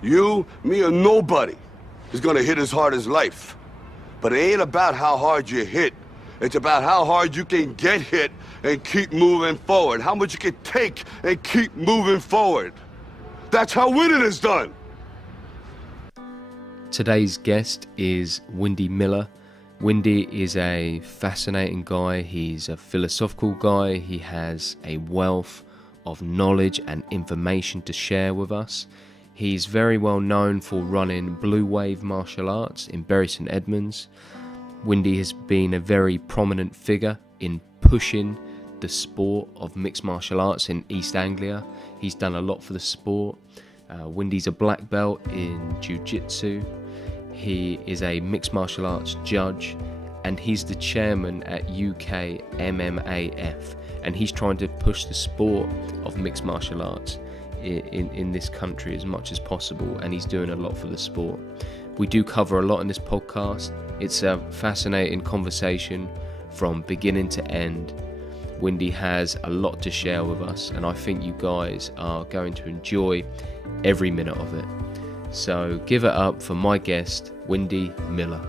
You, me, or nobody is gonna hit as hard as life. But it ain't about how hard you hit. It's about how hard you can get hit and keep moving forward. How much you can take and keep moving forward. That's how winning is done. Today's guest is Wendy Miller. Wendy is a fascinating guy. He's a philosophical guy. He has a wealth of knowledge and information to share with us. He's very well known for running Blue Wave Martial Arts in Bury St Edmunds. Wendy has been a very prominent figure in pushing the sport of mixed martial arts in East Anglia. He's done a lot for the sport. Wendy's a black belt in Jiu-Jitsu. He is a mixed martial arts judge, and he's the chairman at UKMMAF, and he's trying to push the sport of mixed martial arts in this country as much as possible, and he's doing a lot for the sport. We do cover a lot in this podcast. It's a fascinating conversation from beginning to end. Wendy has a lot to share with us, and I think you guys are going to enjoy every minute of it. So give it up for my guest, Wendy Miller.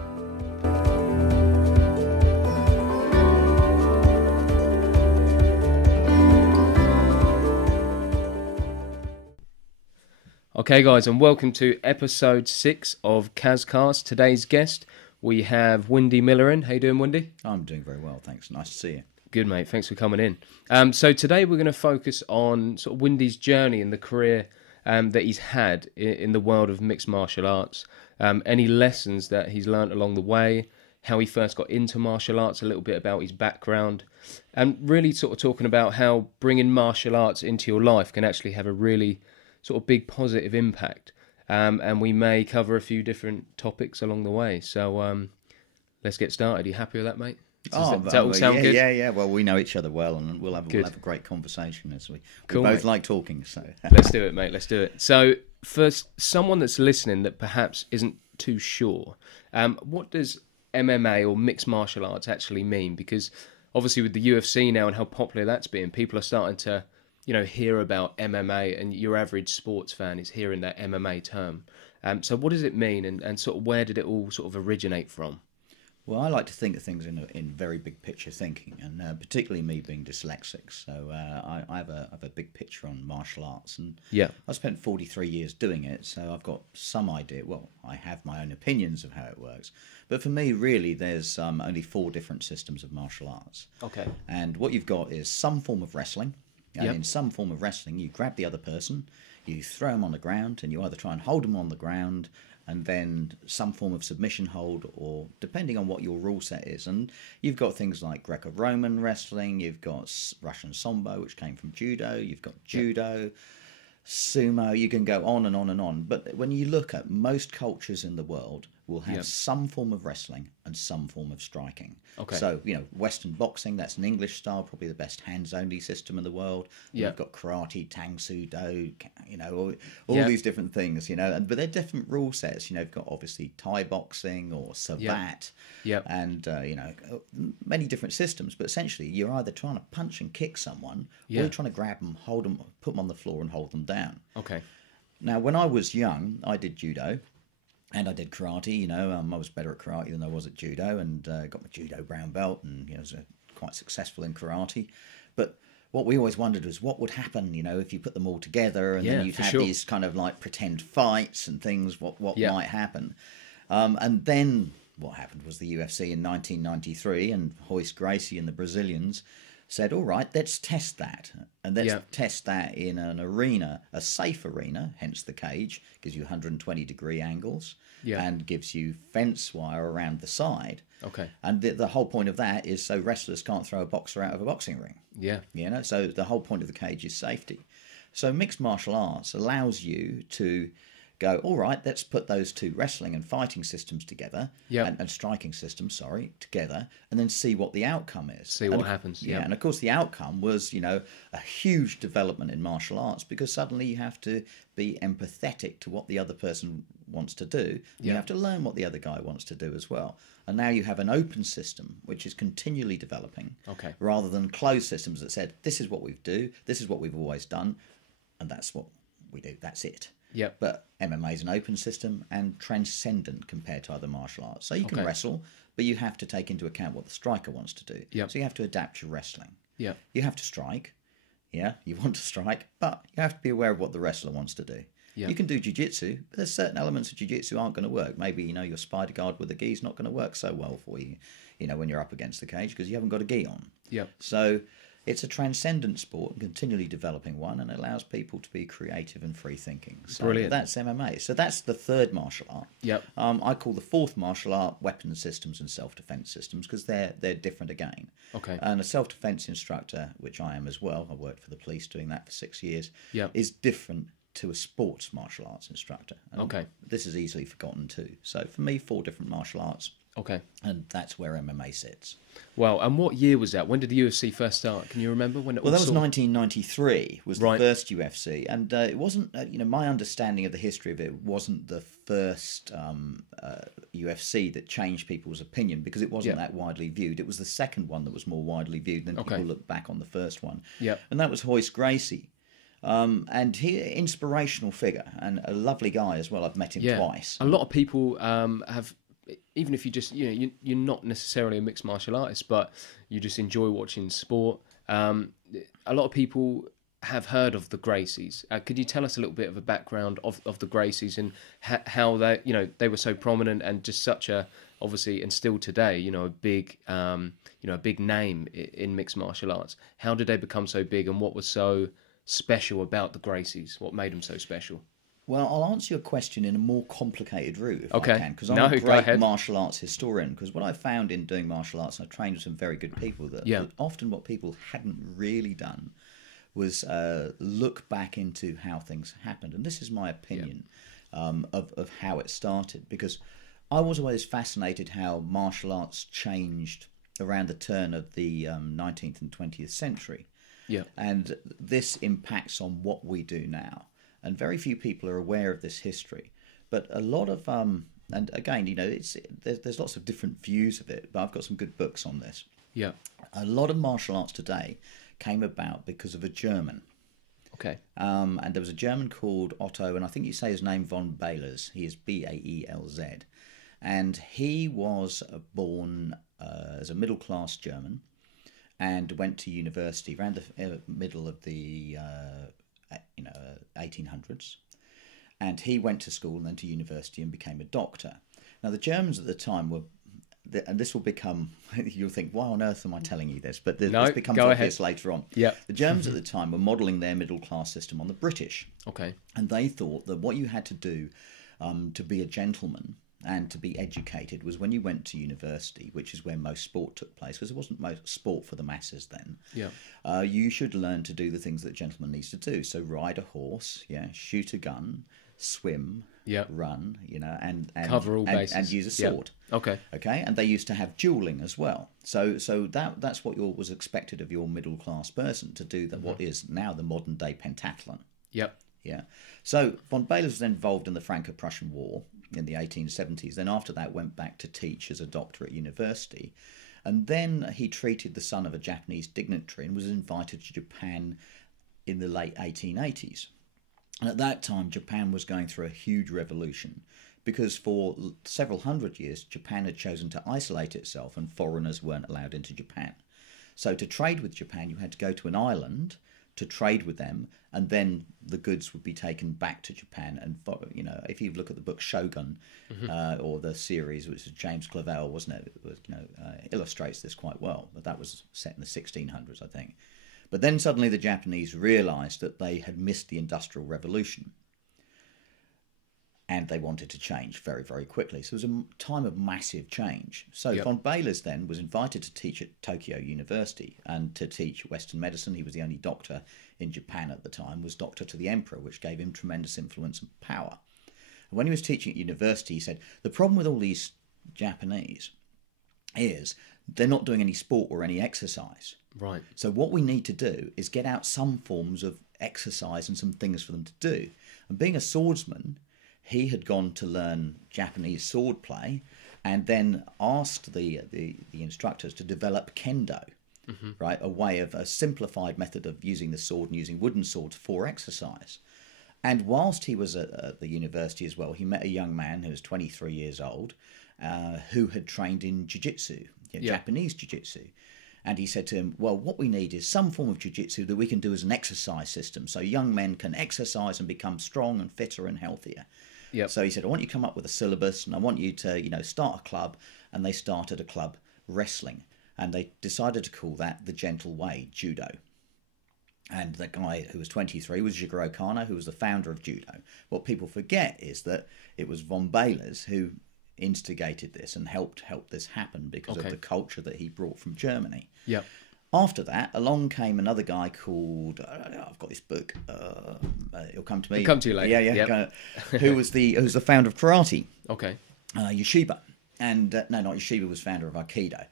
Okay guys, and welcome to episode 6 of Kazcast. Today's guest, we have Wendy Miller in. How you doing, Wendy? I'm doing very well, thanks. Nice to see you. Good, mate. Thanks for coming in. So today we're going to focus on sort of Wendy's journey and the career that he's had in the world of mixed martial arts. Any lessons that he's learnt along the way, how he first got into martial arts, a little bit about his background, and really sort of talking about how bringing martial arts into your life can actually have a really sort of big positive impact. And we may cover a few different topics along the way. So let's get started. Are you happy with that, mate? Does that all sound good? Yeah. Well, we know each other well, and we'll have a great conversation as we both mate. Like talking. So let's do it, mate. Let's do it. So for someone that's listening that perhaps isn't too sure, what does MMA or mixed martial arts actually mean? Because obviously with the UFC now and how popular that's been, people are starting to hear about MMA, and your average sports fan is hearing that MMA term. So what does it mean, and sort of where did it all sort of originate from? Well, I like to think of things in very big picture thinking, and particularly me being dyslexic. So I have a big picture on martial arts, and I spent 43 years doing it, so I've got some idea. Well, I have my own opinions of how it works, but for me, really, there's only 4 different systems of martial arts. Okay. And what you've got is some form of wrestling. And in some form of wrestling, you grab the other person, you throw them on the ground, and you either try and hold them on the ground, and then some form of submission hold, or depending on what your rule set is. And you've got things like Greco-Roman wrestling, you've got Russian Sambo, which came from Judo, you've got Judo, Sumo, you can go on and on and on. But when you look at most cultures in the world, will have some form of wrestling and some form of striking. Okay. So, Western boxing, that's an English style, probably the best hands-only system in the world. You've got karate, Tang Soo Do, all these different things, but they're different rule sets. You've got obviously Thai boxing or Savat, and, many different systems. But essentially, you're either trying to punch and kick someone, or you're trying to grab them, hold them, put them on the floor and hold them down. Okay. Now, when I was young, I did judo. And I did karate, I was better at karate than I was at judo, and got my judo brown belt, and was quite successful in karate. But what we always wondered was what would happen, if you put them all together, and then you'd have these kind of like pretend fights and things. What might happen? And then what happened was the UFC in 1993, and Royce Gracie and the Brazilians said, all right, let's test that. And let's test that in an arena, a safe arena, hence the cage, gives you 120-degree angles, and gives you fence wire around the side. Okay. And the whole point of that is so wrestlers can't throw a boxer out of a boxing ring. Yeah. So the whole point of the cage is safety. So mixed martial arts allows you to go, all right, let's put those 2 wrestling and fighting systems together, and striking systems, together, and then see what the outcome is. See what happens. Yeah, and of course the outcome was, a huge development in martial arts, because suddenly you have to be empathetic to what the other person wants to do. You have to learn what the other guy wants to do as well. And now you have an open system, which is continually developing, rather than closed systems that said, this is what we do, this is what we've always done, and that's what we do, that's it. Yep. But MMA is an open system and transcendent compared to other martial arts. So you can Okay. wrestle, but you have to take into account what the striker wants to do. Yep. So you have to adapt your wrestling. Yep. You have to strike. Yeah, you want to strike, but you have to be aware of what the wrestler wants to do. Yep. You can do jiu-jitsu, but there's certain elements of jiu-jitsu aren't going to work. Maybe, your spider guard with a gi is not going to work so well for you, when you're up against the cage because you haven't got a gi on. Yep. So it's a transcendent sport and continually developing one, and it allows people to be creative and free thinking. So Brilliant. That's MMA. So that's the third martial art. Yep. I call the fourth martial art weapons systems and self-defense systems because they're different again. Okay. And a self-defense instructor, which I am as well, I worked for the police doing that for 6 years, Yep. is different to a sports martial arts instructor. And Okay. this is easily forgotten too. So for me, 4 different martial arts, Okay. and that's where MMA sits. Well, and what year was that? When did the UFC first start? Can you remember when it Well, all that was sort of- 1993 was the Right. first UFC, and it wasn't. My understanding of the history of it wasn't the first UFC that changed people's opinion because it wasn't Yeah. that widely viewed. It was the second one that was more widely viewed. Then people Okay. look back on the first one, Yeah. and that was Hoist Gracie. And he, inspirational figure and a lovely guy as well. I've met him twice. A lot of people have, even if you just, you're not necessarily a mixed martial artist, but you just enjoy watching sport. A lot of people have heard of the Gracies. Could you tell us a little bit of a background of the Gracies and how they, they were so prominent and just such a, obviously, and still today, a big, a big name in mixed martial arts. How did they become so big, and what was so special about the Gracies? What made them so special? Well, I'll answer your question in a more complicated route if Okay. I can, because I'm No, a go great ahead. martial arts historian. Because what I found in doing martial arts, and I trained with some very good people, that often what people hadn't really done was look back into how things happened. And this is my opinion of how it started, because I was always fascinated how martial arts changed around the turn of the 19th and 20th century. Yeah. And this impacts on what we do now. And very few people are aware of this history. But a lot of, and again, there's lots of different views of it, but I've got some good books on this. Yeah. A lot of martial arts today came about because of a German. Okay. And there was a German called Otto, and I think you say his name von Baelz. He is Baelz. And he was born as a middle-class German and went to university around the middle of the 1800s, and he went to school and then to university and became a doctor. Now the Germans at the time were, and this will become, you'll think, why on earth am I telling you this? But this becomes go obvious ahead. later on. Yeah. The Germans at the time were modelling their middle class system on the British, Okay. and they thought that what you had to do to be a gentleman and to be educated was when you went to university, which is where most sport took place, because there wasn't most sport for the masses then. Yeah. You should learn to do the things that a gentleman needs to do. So ride a horse, shoot a gun, swim, run, and Cover all bases. and use a sword. Yeah. Okay. Okay, and they used to have dueling as well. So that's what was expected of your middle class person to do. That what is now the modern day pentathlon. Yep. Yeah. So von Baelz was then involved in the Franco-Prussian War in the 1870s. Then after that went back to teach as a doctor at university. And then he treated the son of a Japanese dignitary and was invited to Japan in the late 1880s. And at that time, Japan was going through a huge revolution because for several hundred years, Japan had chosen to isolate itself and foreigners weren't allowed into Japan. So to trade with Japan, you had to go to an island to trade with them, and then the goods would be taken back to Japan. And if you look at the book Shogun, or the series, which is James Clavell, wasn't it? Illustrates this quite well. But that was set in the 1600s, I think. But then suddenly the Japanese realised that they had missed the Industrial Revolution, and they wanted to change very, very quickly. So it was a time of massive change. So von Baelz then was invited to teach at Tokyo University and to teach Western medicine. He was the only doctor in Japan at the time, was doctor to the emperor, which gave him tremendous influence and power. And when he was teaching at university, he said, the problem with all these Japanese is they're not doing any sport or any exercise. Right. So what we need to do is get out some forms of exercise and some things for them to do. And being a swordsman, he had gone to learn Japanese sword play and then asked the instructors to develop kendo, right? A simplified method of using the sword and using wooden swords for exercise. And whilst he was at the university as well, he met a young man who was 23 years old, who had trained in jiu-jitsu, Japanese jiu-jitsu. And he said to him, well, what we need is some form of jiu-jitsu that we can do as an exercise system, so young men can exercise and become strong and fitter and healthier. Yep. So he said, I want you to come up with a syllabus, and I want you to, start a club. And they started a club, wrestling. And they decided to call that the gentle way, Judo. And the guy who was 23 was Jigoro Kano, who was the founder of Judo. What people forget is that it was von Baylers who instigated this and helped this happen because of the culture that he brought from Germany. Yep. After that, along came another guy called, I've got this book, it'll come to me. It'll come to you later. Yeah. Yep. Who was the founder of karate. Okay. Yoshiba. And, no, not Yoshiba, was founder of Aikido.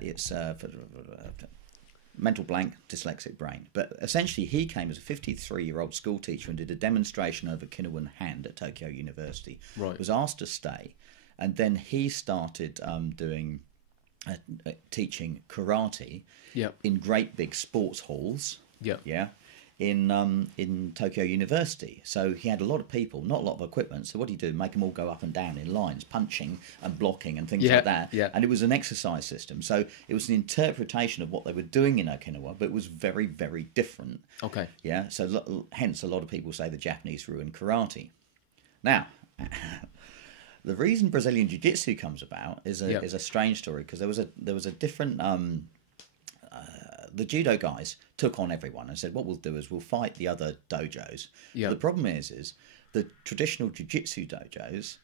It's mental blank, dyslexic brain. But essentially, he came as a 53-year-old school teacher and did a demonstration over Kinoan hand at Tokyo University. Right. Was asked to stay. And then he started teaching karate in great big sports halls. In Tokyo University. So he had a lot of people, not a lot of equipment. So what do you do? Make them all go up and down in lines, punching and blocking and things like that. Yeah. And it was an exercise system. So it was an interpretation of what they were doing in Okinawa, but it was very, very different. Okay. Yeah. So hence a lot of people say the Japanese ruined karate. Now, the reason Brazilian Jiu-Jitsu comes about is a strange story, because there was a different. The judo guys took on everyone and said, what we'll do is we'll fight the other dojos. Yeah. The problem is the traditional jiu-jitsu dojos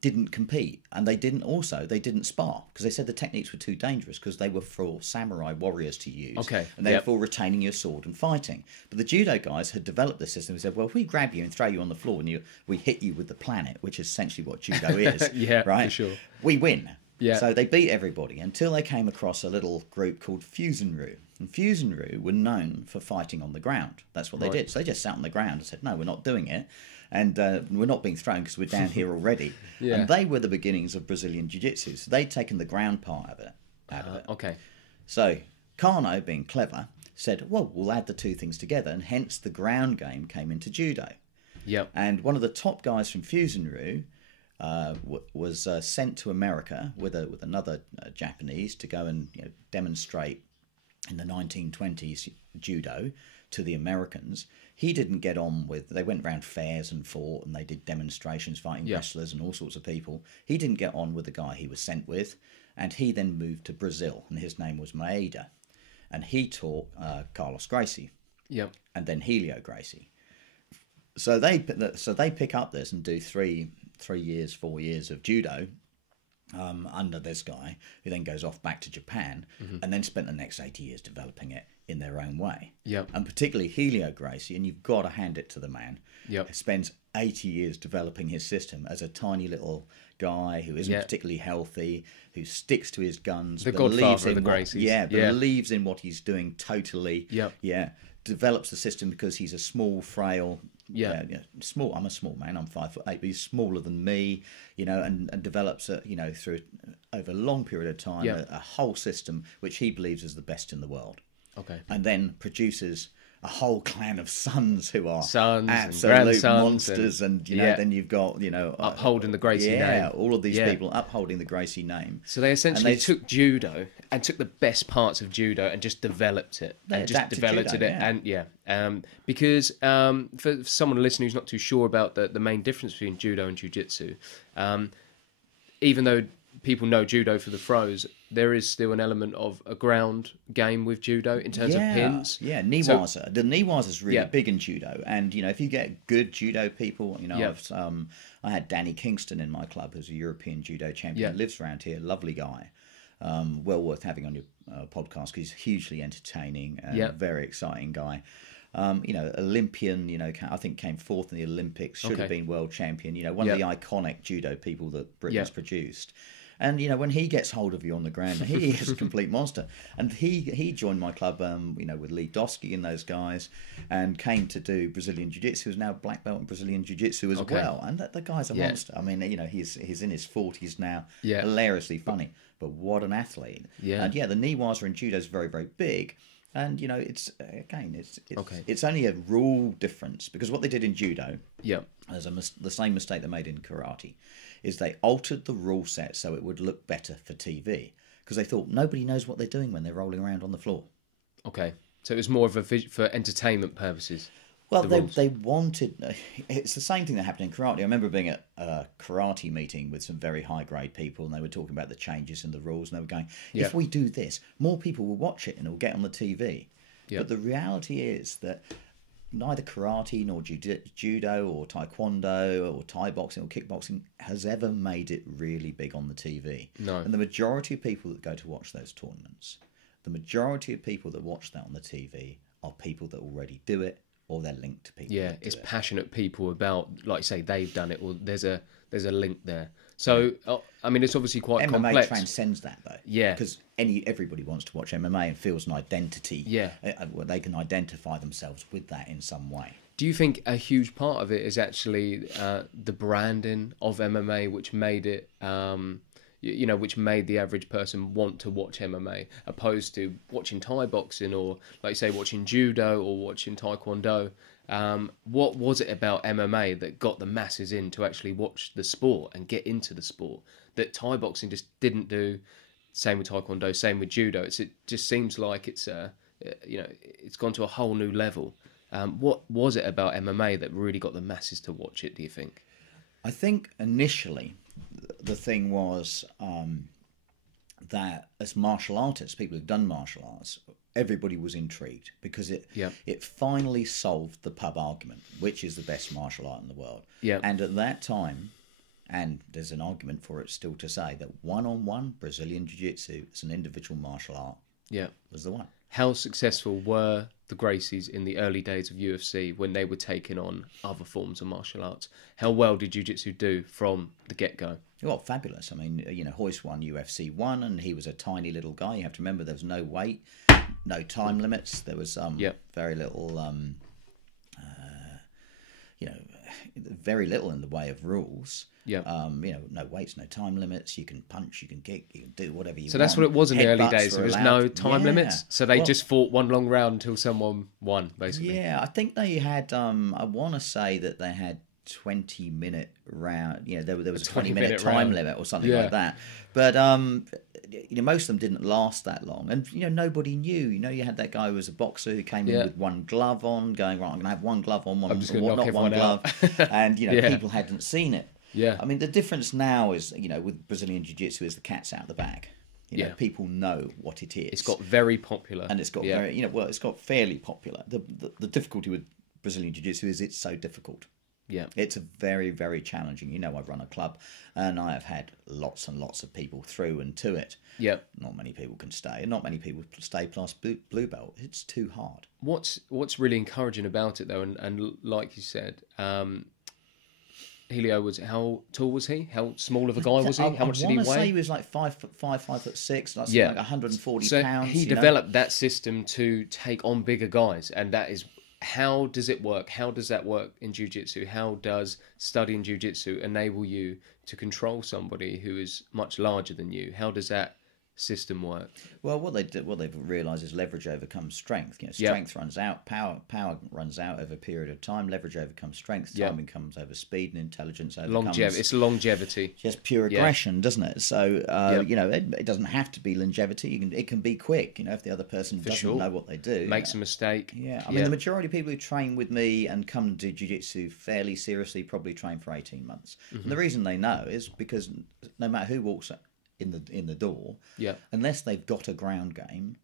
didn't compete, and they didn't spar, because they said the techniques were too dangerous, because they were for samurai warriors to use. Okay. And they were for retaining your sword and fighting. But the judo guys had developed this system and said, well, if we grab you and throw you on the floor and we hit you with the planet, which is essentially what judo is, right? For sure. We win. Yeah. So they beat everybody until they came across a little group called Fusenryu. And Fusenryu were known for fighting on the ground. That's what they did. So they just sat on the ground and said, no, we're not doing it. And we're not being thrown because we're down here already. And they were the beginnings of Brazilian Jiu-Jitsu. So they'd taken the ground part of it. Okay. So Kano, being clever, said, well, we'll add the two things together. And hence the ground game came into Judo. Yep. And one of the top guys from Fusenryu was sent to America with another Japanese to go and demonstrate in the 1920s judo to the Americans. He didn't get on with. They went around fairs and fought, and they did demonstrations fighting wrestlers and all sorts of people. He didn't get on with the guy he was sent with, and he then moved to Brazil, and his name was Maeda, and he taught Carlos Gracie, and then Helio Gracie. So they pick up this and do 4 years of judo under this guy, who then goes off back to Japan, and then spent the next 80 years developing it in their own way. And particularly Helio Gracie, and you've got to hand it to the man, spends 80 years developing his system as a tiny little guy who isn't particularly healthy, who sticks to his guns, the believes godfather in of the Gracies. believes in what he's doing totally. Develops the system because he's a small, frail, small. I'm a small man. I'm 5'8", but he's smaller than me, and develops through over a long period of time a whole system which he believes is the best in the world. Okay. And then produces a whole clan of sons who are absolute monsters, and then you've got upholding the Gracie name. All of these people upholding the Gracie name. So they essentially took judo and took the best parts of judo and just developed it because for someone listening who's not too sure about the main difference between judo and jiu-jitsu, even though people know judo for the throws, there is still an element of a ground game with judo in terms of pins. Niwaza. The Niwaza is really big in judo, and if you get good judo people, I had Danny Kingston in my club, who's a European judo champion, lives around here, lovely guy, well worth having on your podcast because he's hugely entertaining and very exciting guy. Olympian, I think came fourth in the Olympics, should have been world champion, one of the iconic judo people that Britain's produced. And, when he gets hold of you on the ground, he is a complete monster. And he joined my club, with Lee Dosky and those guys, and came to do Brazilian Jiu-Jitsu. He's now black belt in Brazilian Jiu-Jitsu as well. And the guy's a monster. I mean, he's in his 40s now, hilariously funny. But what an athlete. And, the Niwaza in judo is very, very big. And you know, it's again, Okay. it's only a rule difference, because what they did in judo, Yeah. as the same mistake they made in karate, is they altered the rule set so it would look better for TV, because they thought nobody knows what they're doing when they're rolling around on the floor. Okay. So it was more of a for entertainment purposes. Well, the rules. they wanted. It's the same thing that happened in karate. I remember being at a karate meeting with some very high grade people, and they were talking about the changes in the rules, and they were going, Yeah. "If we do this, more people will watch it, and it will get on the TV." Yeah. But the reality is that neither karate nor judo or taekwondo or Thai boxing or kickboxing has ever made it really big on the TV. No. And the majority of people that go to watch those tournaments, the majority of people that watch that on the TV are people that already do it, or they're linked to people. Yeah, that do it's it. passionate people about, like you say, they've done it, or there's a link there. So I mean, it's obviously quite MMA complex. transcends that, though. Yeah. Because everybody wants to watch MMA and feels an identity. Yeah. Where they can identify themselves with that in some way. Do you think a huge part of it is actually the branding of MMA, which made it, which made the average person want to watch MMA, opposed to watching Thai boxing or, like you say, watching judo or watching taekwondo? What was it about MMA that got the masses in to actually watch the sport and get into the sport that Thai boxing just didn't do? Same with taekwondo, same with judo. It just seems like it's gone to a whole new level. What was it about MMA that really got the masses to watch it, do you think? I think initially the thing was that as martial artists, people who've done martial arts, everybody was intrigued because it finally solved the pub argument, which is the best martial art in the world. Yeah. And at that time, and there's an argument for it still to say, that one-on-one Brazilian Jiu-Jitsu as an individual martial art was the one. How successful were the Gracies in the early days of UFC when they were taking on other forms of martial arts? How well did Jiu-Jitsu do from the get-go? Well, fabulous. I mean, Hoist won UFC 1, and he was a tiny little guy. You have to remember there was no weight, no time limits. There was very little, very little in the way of rules. Yeah. No weights, no time limits. You can punch, you can kick, you can do whatever you want. So that's what it was in the early days. There was no time Yeah. limits. So they just fought one long round until someone won, basically. Yeah, I think they had. I want to say that they had 20-minute round. There was a 20-minute time limit or something like that. But most of them didn't last that long, and nobody knew. You had that guy who was a boxer who came in with one glove on, going, right, I'm going to have one glove on, I'm just going to knock not one everyone glove, out. and people hadn't seen it. Yeah. I mean, the difference now is, with Brazilian Jiu-Jitsu is the cat's out of the bag. People know what it is. It's got very popular. And it's got it's got fairly popular. The difficulty with Brazilian Jiu-Jitsu is it's so difficult. Yeah. It's a very, very challenging. I run a club, and I have had lots and lots of people through and to it. Yeah. Not many people can stay, and not many people stay plus blue belt. It's too hard. What's really encouraging about it, though, and like you said, Helio how tall was he? How small of a guy was he? How much did he weigh? I want to say he was like 5'6", like 140 pounds. He developed that system to take on bigger guys, and that is, how does it work? How does that work in Jiu-Jitsu? How does studying Jiu-Jitsu enable you to control somebody who is much larger than you? How does that system work? Well, what they've realised is leverage overcomes strength. Strength runs out, power runs out over a period of time. Leverage overcomes strength. Timing comes over speed, and intelligence overcomes longevity. It's longevity. Just pure aggression, doesn't it? So it doesn't have to be longevity. It can be quick. If the other person doesn't know what they do, makes a mistake. Yeah, I mean, the majority of people who train with me and come to Jiu-Jitsu fairly seriously probably train for 18 months. And the reason they know is because no matter who walks in the door, unless they've got a ground game,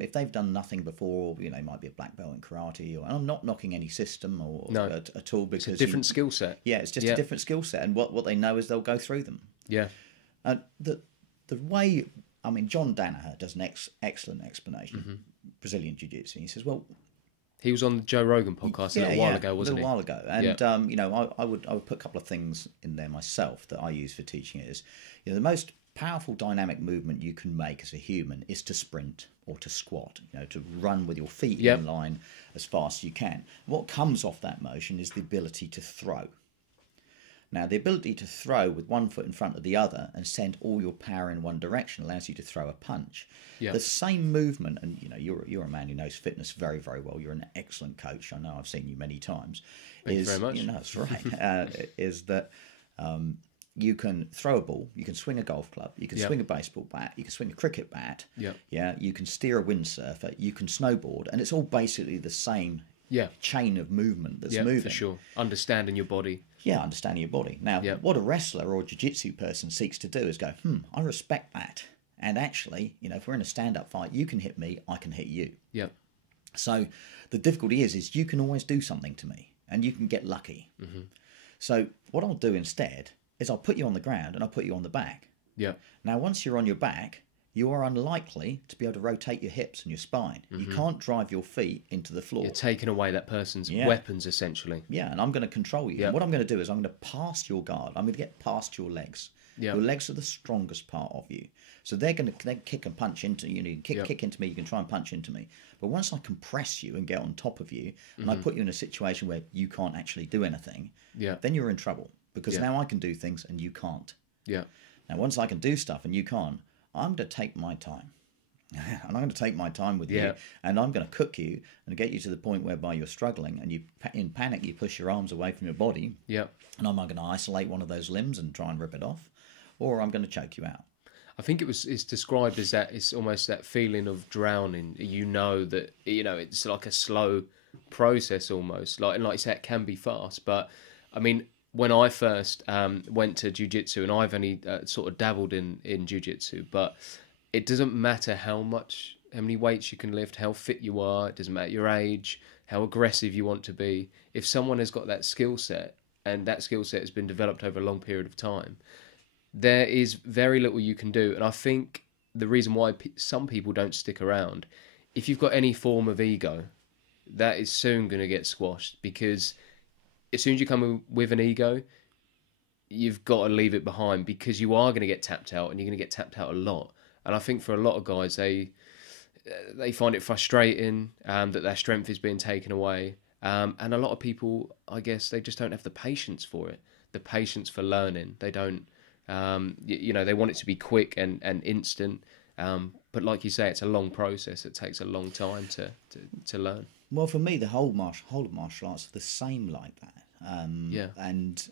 if they've done nothing before, it might be a black belt in karate, and I'm not knocking any system at all, because it's a different skill set. Yeah, it's just a different skill set, and what they know is they'll go through them. Yeah. The way, I mean, John Danaher does an excellent explanation, Brazilian Jiu-Jitsu. He says, well, he was on the Joe Rogan podcast a little while ago, wasn't he? A little while ago. And, I would put a couple of things in there myself that I use for teaching it. Is, the most powerful dynamic movement you can make as a human is to sprint or to squat, to run with your feet in line as fast as you can. What comes off that motion is the ability to throw. Now, the ability to throw with one foot in front of the other and send all your power in one direction allows you to throw a punch. Yeah. The same movement, and you know, you're a man who knows fitness very, very well. You're an excellent coach. I know I've seen you many times. Thank you very much. You know, that's right. Is that you can throw a ball, you can swing a golf club, you can swing a baseball bat, you can swing a cricket bat. Yeah. You can steer a windsurfer, you can snowboard, and it's all basically the same chain of movement that's moving. For sure. Understanding your body. Yeah, understanding your body. Now, what a wrestler or a jiu-jitsu person seeks to do is go, I respect that. And actually, you know, if we're in a stand-up fight, you can hit me, I can hit you. Yeah. So the difficulty is you can always do something to me, and you can get lucky. Mm-hmm. So what I'll do instead is I'll put you on the ground and I'll put you on the back. Yeah. Now, once you're on your back, you are unlikely to be able to rotate your hips and your spine. You can't drive your feet into the floor. You're taking away that person's weapons, essentially. Yeah, and I'm going to control you. And what I'm going to do is I'm going to pass your guard. I'm going to get past your legs. Your legs are the strongest part of you. So they're going to kick and punch into you. You can kick into me, you can try and punch into me. But once I compress you and get on top of you, and I put you in a situation where you can't actually do anything, then you're in trouble. Because now I can do things and you can't. Yeah. Now, once I can do stuff and you can't, I'm going to take my time. And I'm going to take my time with you. And I'm going to cook you and get you to the point whereby you're struggling. And you, in panic, you push your arms away from your body. Yeah. And I'm going to isolate one of those limbs and try and rip it off. Or I'm going to choke you out. I think it's described as that. It's almost that feeling of drowning. You know that, you know, it's like a slow process almost. Like, and like you say, it can be fast. But, I mean, when I first went to Jiu-Jitsu, and I've only sort of dabbled in Jiu-Jitsu, but it doesn't matter how many weights you can lift, how fit you are, it doesn't matter your age, how aggressive you want to be. If someone has got that skill set, and that skill set has been developed over a long period of time, there is very little you can do. And I think the reason why some people don't stick around, if you've got any form of ego, that is soon going to get squashed, because as soon as you come with an ego, you've got to leave it behind, because you are going to get tapped out, and you're going to get tapped out a lot. And I think for a lot of guys, they find it frustrating that their strength is being taken away. And a lot of people, I guess, they just don't have the patience for it, the patience for learning. They don't, you know, they want it to be quick and instant. But like you say, it's a long process. It takes a long time to learn. Well, for me, the whole of martial arts are the same like that. And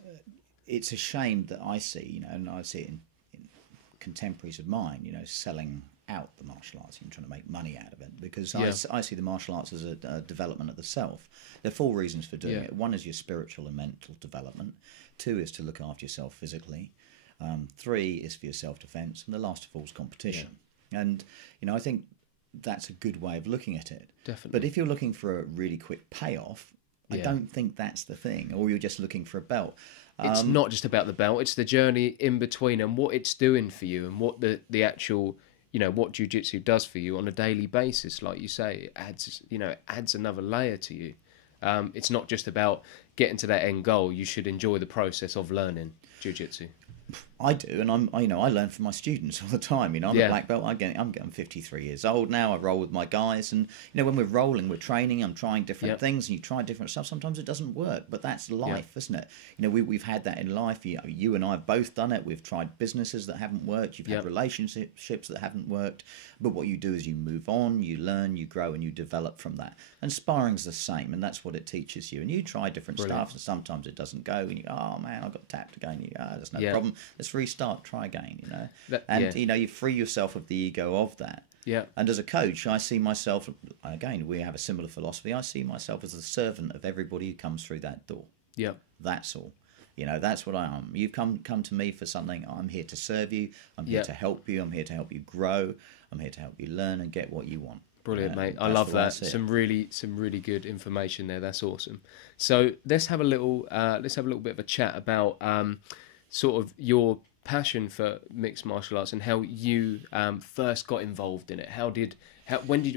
it's a shame that I see, you know, and I see it in contemporaries of mine, you know, selling out the martial arts and trying to make money out of it, because I see the martial arts as a development of the self. There are 4 reasons for doing it. 1 is your spiritual and mental development. 2 is to look after yourself physically. 3 is for your self-defense, and the last of all is competition. And, you know, I think that's a good way of looking at it. Definitely. But if you're looking for a really quick payoff, I don't think that's the thing. Or you're just looking for a belt. It's not just about the belt. It's the journey in between and what it's doing for you, and what the actual, you know, what jiu-jitsu does for you on a daily basis. Like you say, it adds another layer to you. It's not just about getting to that end goal. You should enjoy the process of learning jiu-jitsu. I do, and I learn from my students all the time. You know, I'm a black belt. I'm 53 years old now. I roll with my guys, and you know, when we're rolling, we're training. I'm trying different things, and you try different stuff. Sometimes it doesn't work, but that's life, isn't it? You know, we've had that in life. You and I have both done it. We've tried businesses that haven't worked. You've had relationships that haven't worked. But what you do is you move on, you learn, you grow, and you develop from that. And sparring's the same, and that's what it teaches you. And you try different stuff, and sometimes it doesn't go, and you go, oh man, I got tapped again. You go, there's no problem. Let's restart, try again, you know. You know, you free yourself of the ego of that. Yeah. And as a coach, I see myself, again, we have a similar philosophy. I see myself as the servant of everybody who comes through that door. Yeah. That's all. You know, that's what I am. You've come to me for something. I'm here to serve you. I'm here to help you. I'm here to help you grow. I'm here to help you learn and get what you want. Brilliant, mate. I love that. Some really good information there. That's awesome. So let's have a little bit of a chat about sort of your passion for mixed martial arts and how you first got involved in it.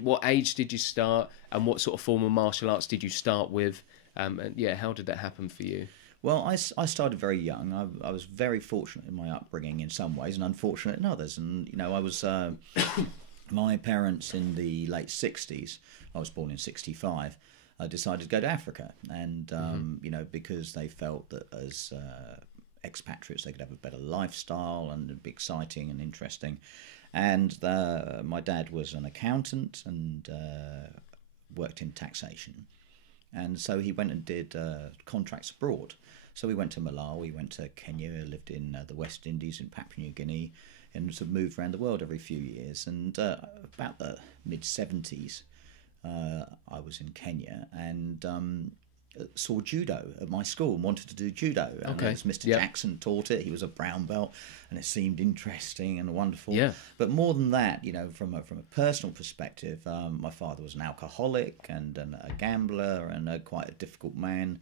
What age did you start, and what sort of form of martial arts did you start with? And how did that happen for you? Well, I started very young. I was very fortunate in my upbringing in some ways, and unfortunate in others. And you know, I was my parents in the late 60s. I was born in 65. Decided to go to Africa, and you know, because they felt that as expatriates, they could have a better lifestyle and it'd be exciting and interesting. And my dad was an accountant and worked in taxation. And so he went and did contracts abroad. So we went to Malawi, went to Kenya, lived in the West Indies, in Papua New Guinea, and sort of moved around the world every few years. And about the mid-70s, I was in Kenya and saw judo at my school and wanted to do judo. And as Mr. Jackson taught it, he was a brown belt, and it seemed interesting and wonderful. Yeah. But more than that, you know, from a personal perspective, my father was an alcoholic and a gambler and quite a difficult man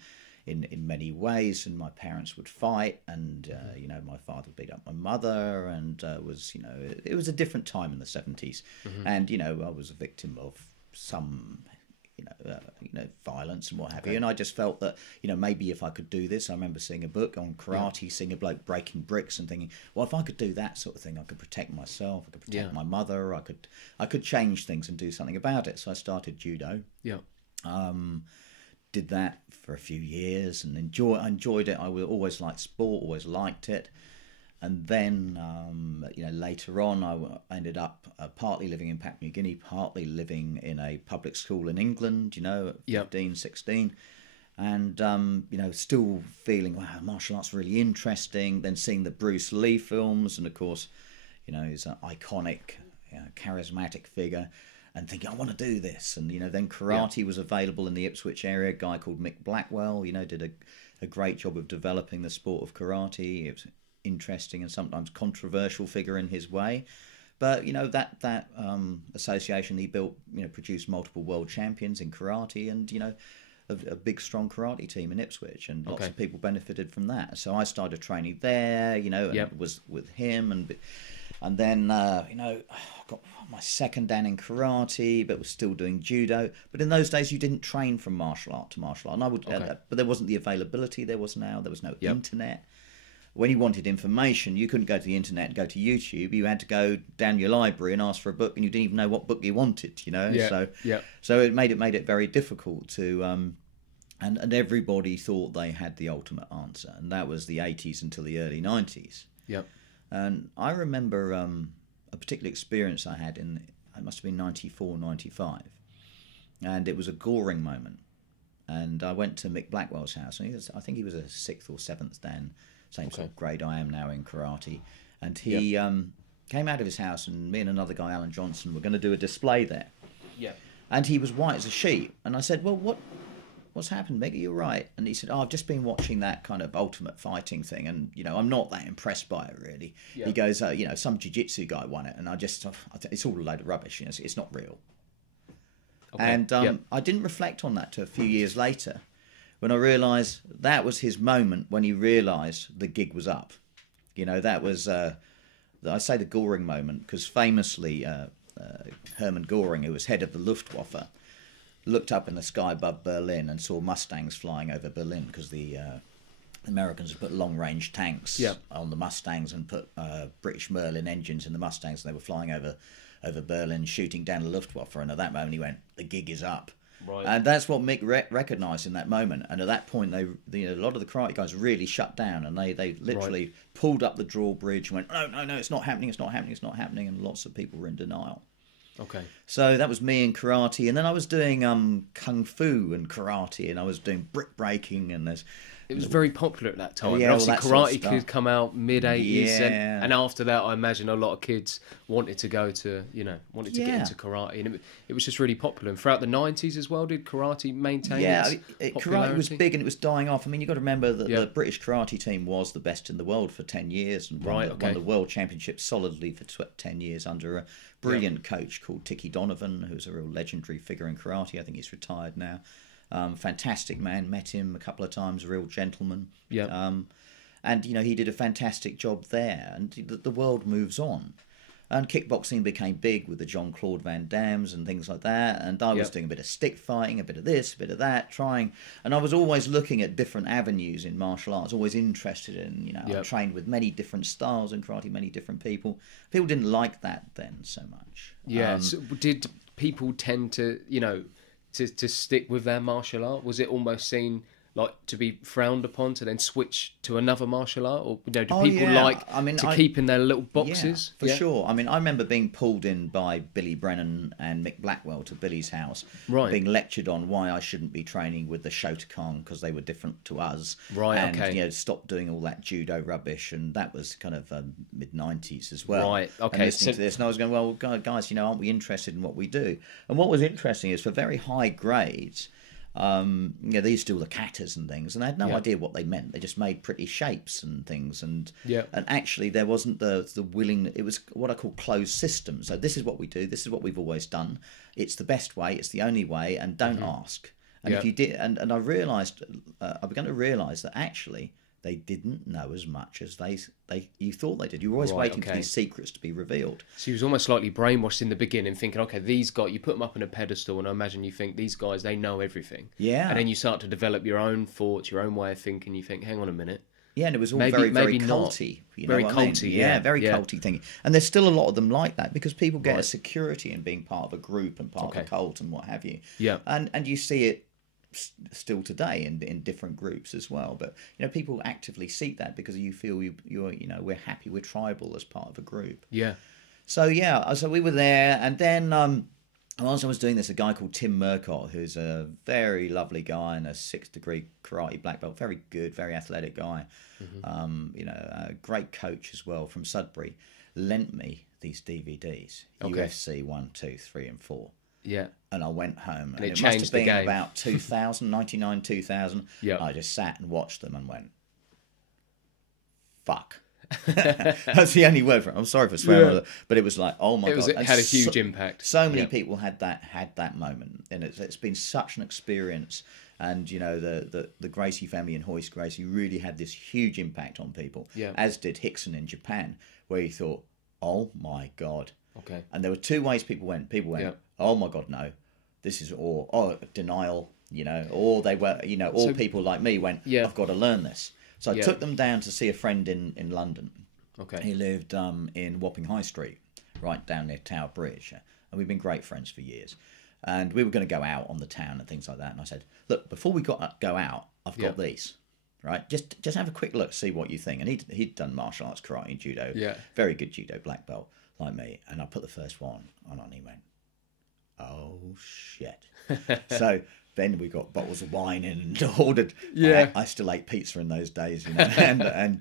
in many ways. And my parents would fight, and you know, my father beat up my mother, and was, you know, it was a different time in the 70s. And you know, I was a victim of some violence and what have you. And I just felt that, you know, maybe if I could do this, I remember seeing a book on karate, seeing a bloke breaking bricks and thinking, well, if I could do that sort of thing, I could protect myself, I could protect my mother, I could change things and do something about it. So I started judo. Did that for a few years and enjoyed it. I always liked sport, always liked it. And then, you know, later on, I ended up partly living in Papua New Guinea, partly living in a public school in England, you know, at 15, 16. And, you know, still feeling, wow, martial arts really interesting. Then seeing the Bruce Lee films. And, of course, you know, he's an iconic, charismatic figure. And thinking, I want to do this. And, you know, then karate was available in the Ipswich area. A guy called Mick Blackwell, you know, did a great job of developing the sport of karate. It was interesting and sometimes controversial figure in his way, but you know, that association he built, you know, produced multiple world champions in karate, and you know, a big strong karate team in Ipswich, and lots of people benefited from that. So I started training there, you know, and it was with him, and then you know, I got my second dan in karate, but was still doing judo. But in those days, you didn't train from martial art to martial art, and I would, but there wasn't the availability there was now. There was no internet. When you wanted information, you couldn't go to the internet and go to YouTube. You had to go down your library and ask for a book, and you didn't even know what book you wanted, you know. So it made it very difficult to, and everybody thought they had the ultimate answer, and that was the 80s until the early 90s. And I remember a particular experience I had it must have been 94, 95, and it was a Goring moment. And I went to Mick Blackwell's house, and I think he was a 6th or 7th dan. Same sort of grade I am now in karate. And he came out of his house, and me and another guy, Alan Johnson, were going to do a display there. And he was white as a sheet. And I said, well, what's happened, Mick? Are you right? And he said, oh, I've just been watching that kind of ultimate fighting thing, and, you know, I'm not that impressed by it, really. He goes, you know, some jiu-jitsu guy won it, and it's all a load of rubbish, you know, it's not real. And I didn't reflect on that till a few years later, when I realised that was his moment when he realised the gig was up. You know, that was, I say the Goring moment, because famously Hermann Goring, who was head of the Luftwaffe, looked up in the sky above Berlin and saw Mustangs flying over Berlin, because the Americans had put long-range tanks on the Mustangs and put British Merlin engines in the Mustangs, and they were flying over Berlin, shooting down the Luftwaffe. And at that moment he went, the gig is up. And that's what Mick recognised in that moment. And at that point, a lot of the karate guys really shut down, and they literally pulled up the drawbridge and went, no, it's not happening, it's not happening, it's not happening. And lots of people were in denial. So that was me in karate. And then I was doing kung fu and karate, and I was doing brick breaking, and it was very popular at that time. Obviously, karate could come out mid-80s, and after that, I imagine a lot of kids wanted to go to, get into karate, and it was just really popular. And throughout the 90s as well, did karate maintain its popularity? Karate was big, and it was dying off. I mean, you've got to remember that the British karate team was the best in the world for 10 years, and won the world championships solidly for 10 years under a brilliant coach called Tiki Donovan, who's a real legendary figure in karate. I think he's retired now. Fantastic man, met him a couple of times, a real gentleman. And, he did a fantastic job there. And the world moves on. And kickboxing became big with the Jean-Claude Van Dammes and things like that. And I was doing a bit of stick fighting, a bit of this, a bit of that, trying. And I was always looking at different avenues in martial arts, always interested in, I trained with many different styles in karate, many different people. People didn't like that then so much. So did people tend to, to stick with their martial art? Was it almost seen like to be frowned upon to then switch to another martial art, or do people yeah. like keep in their little boxes? Yeah, for sure. I mean, I remember being pulled in by Billy Brennan and Mick Blackwell to Billy's house, being lectured on why I shouldn't be training with the Shotokan because they were different to us, and stop doing all that judo rubbish, and that was kind of mid-90s as well. Right, okay. And listening to this, and I was going, well, guys, aren't we interested in what we do? And what was interesting is for very high grades. They used to do all the katas and things, and I had no idea what they meant. They just made pretty shapes and things, and actually there wasn't the willing. It was what I call closed system. So this is what we do. This is what we've always done. It's the best way. It's the only way, and don't ask. And if you did, and I realised, I began to realise that actually they didn't know as much as you thought they did. You were always waiting for these secrets to be revealed. So he was almost slightly brainwashed in the beginning, thinking, okay, these guys, you put them up on a pedestal, and I imagine you think these guys, they know everything. Yeah. And then you start to develop your own thoughts, your own way of thinking. You think, hang on a minute. Yeah, and it was all very culty. Very culty, yeah. Very culty thinking. And there's still a lot of them like that because people get a security in being part of a group and part of a cult and what have you. Yeah. And you see it still today in different groups as well, but people actively seek that because you feel you're we're happy, we're tribal as part of a group. So we were there, and then whilst I was doing this, a guy called Tim Murcott, who's a very lovely guy and a 6th degree karate black belt, very good, very athletic guy, a great coach as well from Sudbury, lent me these DVDs, UFC 1, 2, 3 and 4. Yeah. And I went home, and it changed must have been the game. about 2000, 99, 2000. Yeah. I just sat and watched them and went, fuck. That's the only word for it. I'm sorry for swearing, but it was like, oh my God. It had a huge impact. So many people had that moment, and it's been such an experience. And the Gracie family and Hoist Gracie really had this huge impact on people, as did Hickson in Japan, where you thought, oh my God. Okay. And there were two ways people went. People went, oh my God, no, this is denial, or they were, all people like me went, I've got to learn this. So I took them down to see a friend in London. Okay. He lived in Wapping High Street, right down near Tower Bridge, and we've been great friends for years. And we were going to go out on the town and things like that. And I said, look, before we go out, I've got these. Right, just have a quick look, see what you think. And he'd done martial arts, karate, and judo. Very good judo black belt like me. And I put the first one on, and he went, oh shit. So then we got bottles of wine in and ordered. I still ate pizza in those days, and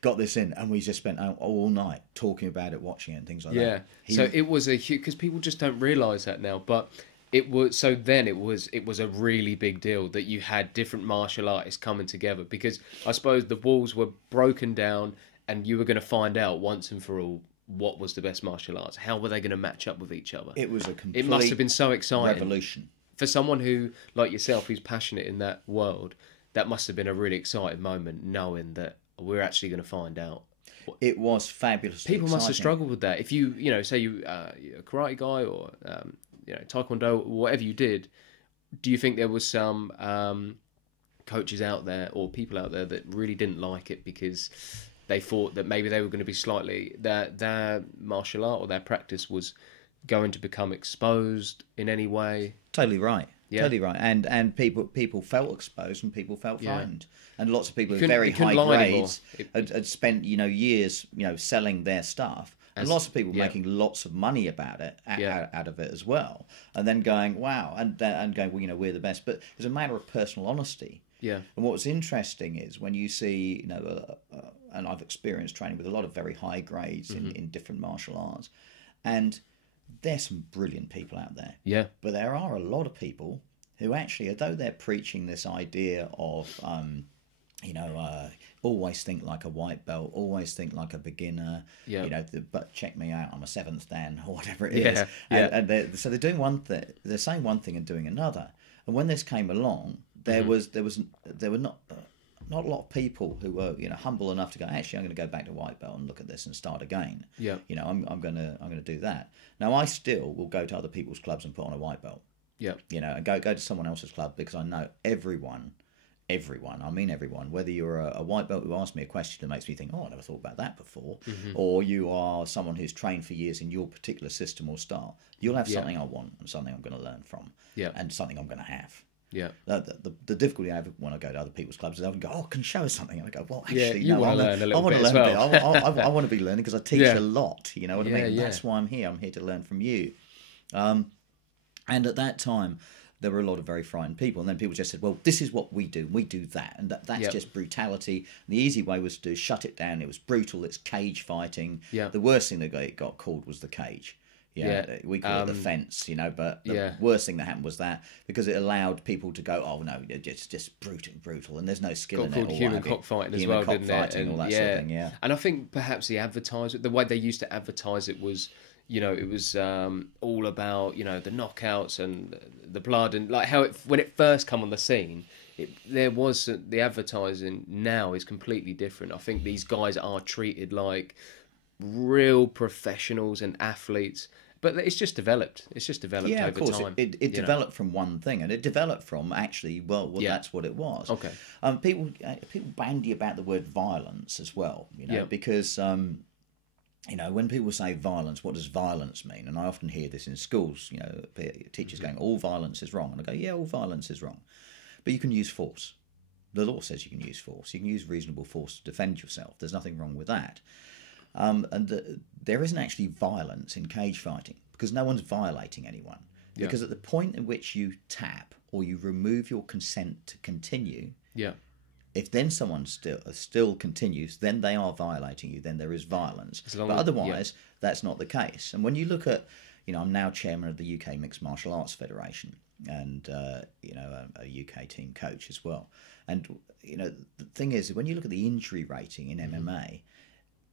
got this in, and we just spent all night talking about it, watching it, and things like that. So it was a huge, because people just don't realise that now, but. It was a really big deal that you had different martial artists coming together, because I suppose the walls were broken down and you were going to find out once and for all what was the best martial arts. How were they going to match up with each other? It was a complete It must have been so exciting. Revolution. For someone who, like yourself, who's passionate in that world, that must have been a really exciting moment, knowing that we're actually going to find out. It was fabulous. People must have struggled with that. If you say you're a karate guy or taekwondo, whatever you did, do you think there was some coaches out there or people out there that really didn't like it because they thought that maybe they were going to be slightly, their martial art or their practice was going to become exposed in any way? Totally right. Totally right. And people felt exposed and people felt frightened. And lots of people with very high grades had spent years selling their stuff. And lots of people making lots of money about it, out of it as well. And then going, wow, and going, well, we're the best. But it's a matter of personal honesty. Yeah. And what's interesting is when you see, and I've experienced training with a lot of very high grades in different martial arts, and there's some brilliant people out there. Yeah. But there are a lot of people who actually, although they're preaching this idea of, always think like a white belt, always think like a beginner, but check me out, I'm a 7th dan or whatever it is. And so they're doing one thing, they're saying one thing and doing another. And when this came along, there were not a lot of people who were humble enough to go, actually, I'm going to go back to white belt and look at this and start again. Yeah. I'm going to do that. Now I still will go to other people's clubs and put on a white belt. Yeah. And go to someone else's club, because I know everyone, whether you're a white belt who asks me a question that makes me think, oh, I never thought about that before, or you are someone who's trained for years in your particular system or style, you'll have something I want and something I'm going to learn from, and something I'm going to have. Yeah. The difficulty I have when I go to other people's clubs is I would go, "Oh, can you show us something?" And I go, "Well, Yeah, actually, you no, wanna I learn a little want bit to as learn well. a bit. I want to be learning because I teach Yeah. a lot. You know what I Yeah, mean? yeah. That's why I'm here. I'm here to learn from you." And at that time, there were a lot of very frightened people, and then people just said, "Well, this is what we do. We do that, and that's Yep. just brutality." And the easy way was to shut it down. It was brutal. It's cage fighting. Yeah. The worst thing that got called was the cage. Yeah, we call it the fence, you know, but the worst thing that happened was that, because it allowed people to go, "Oh no, it's just brutal, and there's no skill in it." Called human cockfighting as well, didn't it? And all that sort of thing, yeah. And I think perhaps the way they used to advertise it was, you know, it was all about, you know, the knockouts and the blood, and like how when it first come on the scene, the advertising now is completely different. I think these guys are treated like real professionals and athletes. But it's just developed. It's just developed over time. Yeah, of course. It developed from one thing, and it developed from actually, that's what it was. Okay. People bandy about the word violence as well, you know, because you know, when people say violence, what does violence mean? And I often hear this in schools. You know, teachers going, "All violence is wrong," and I go, "Yeah, all violence is wrong, but you can use force. The law says you can use force. You can use reasonable force to defend yourself. There's nothing wrong with that." There isn't actually violence in cage fighting because no one's violating anyone. Yeah. Because at the point in which you tap or you remove your consent to continue, if then someone still continues, then they are violating you. Then there is violence. But otherwise, that's not the case. And when you look at, you know, I'm now chairman of the UK Mixed Martial Arts Federation, and you know, a UK team coach as well. And you know, the thing is, when you look at the injury rating in MMA.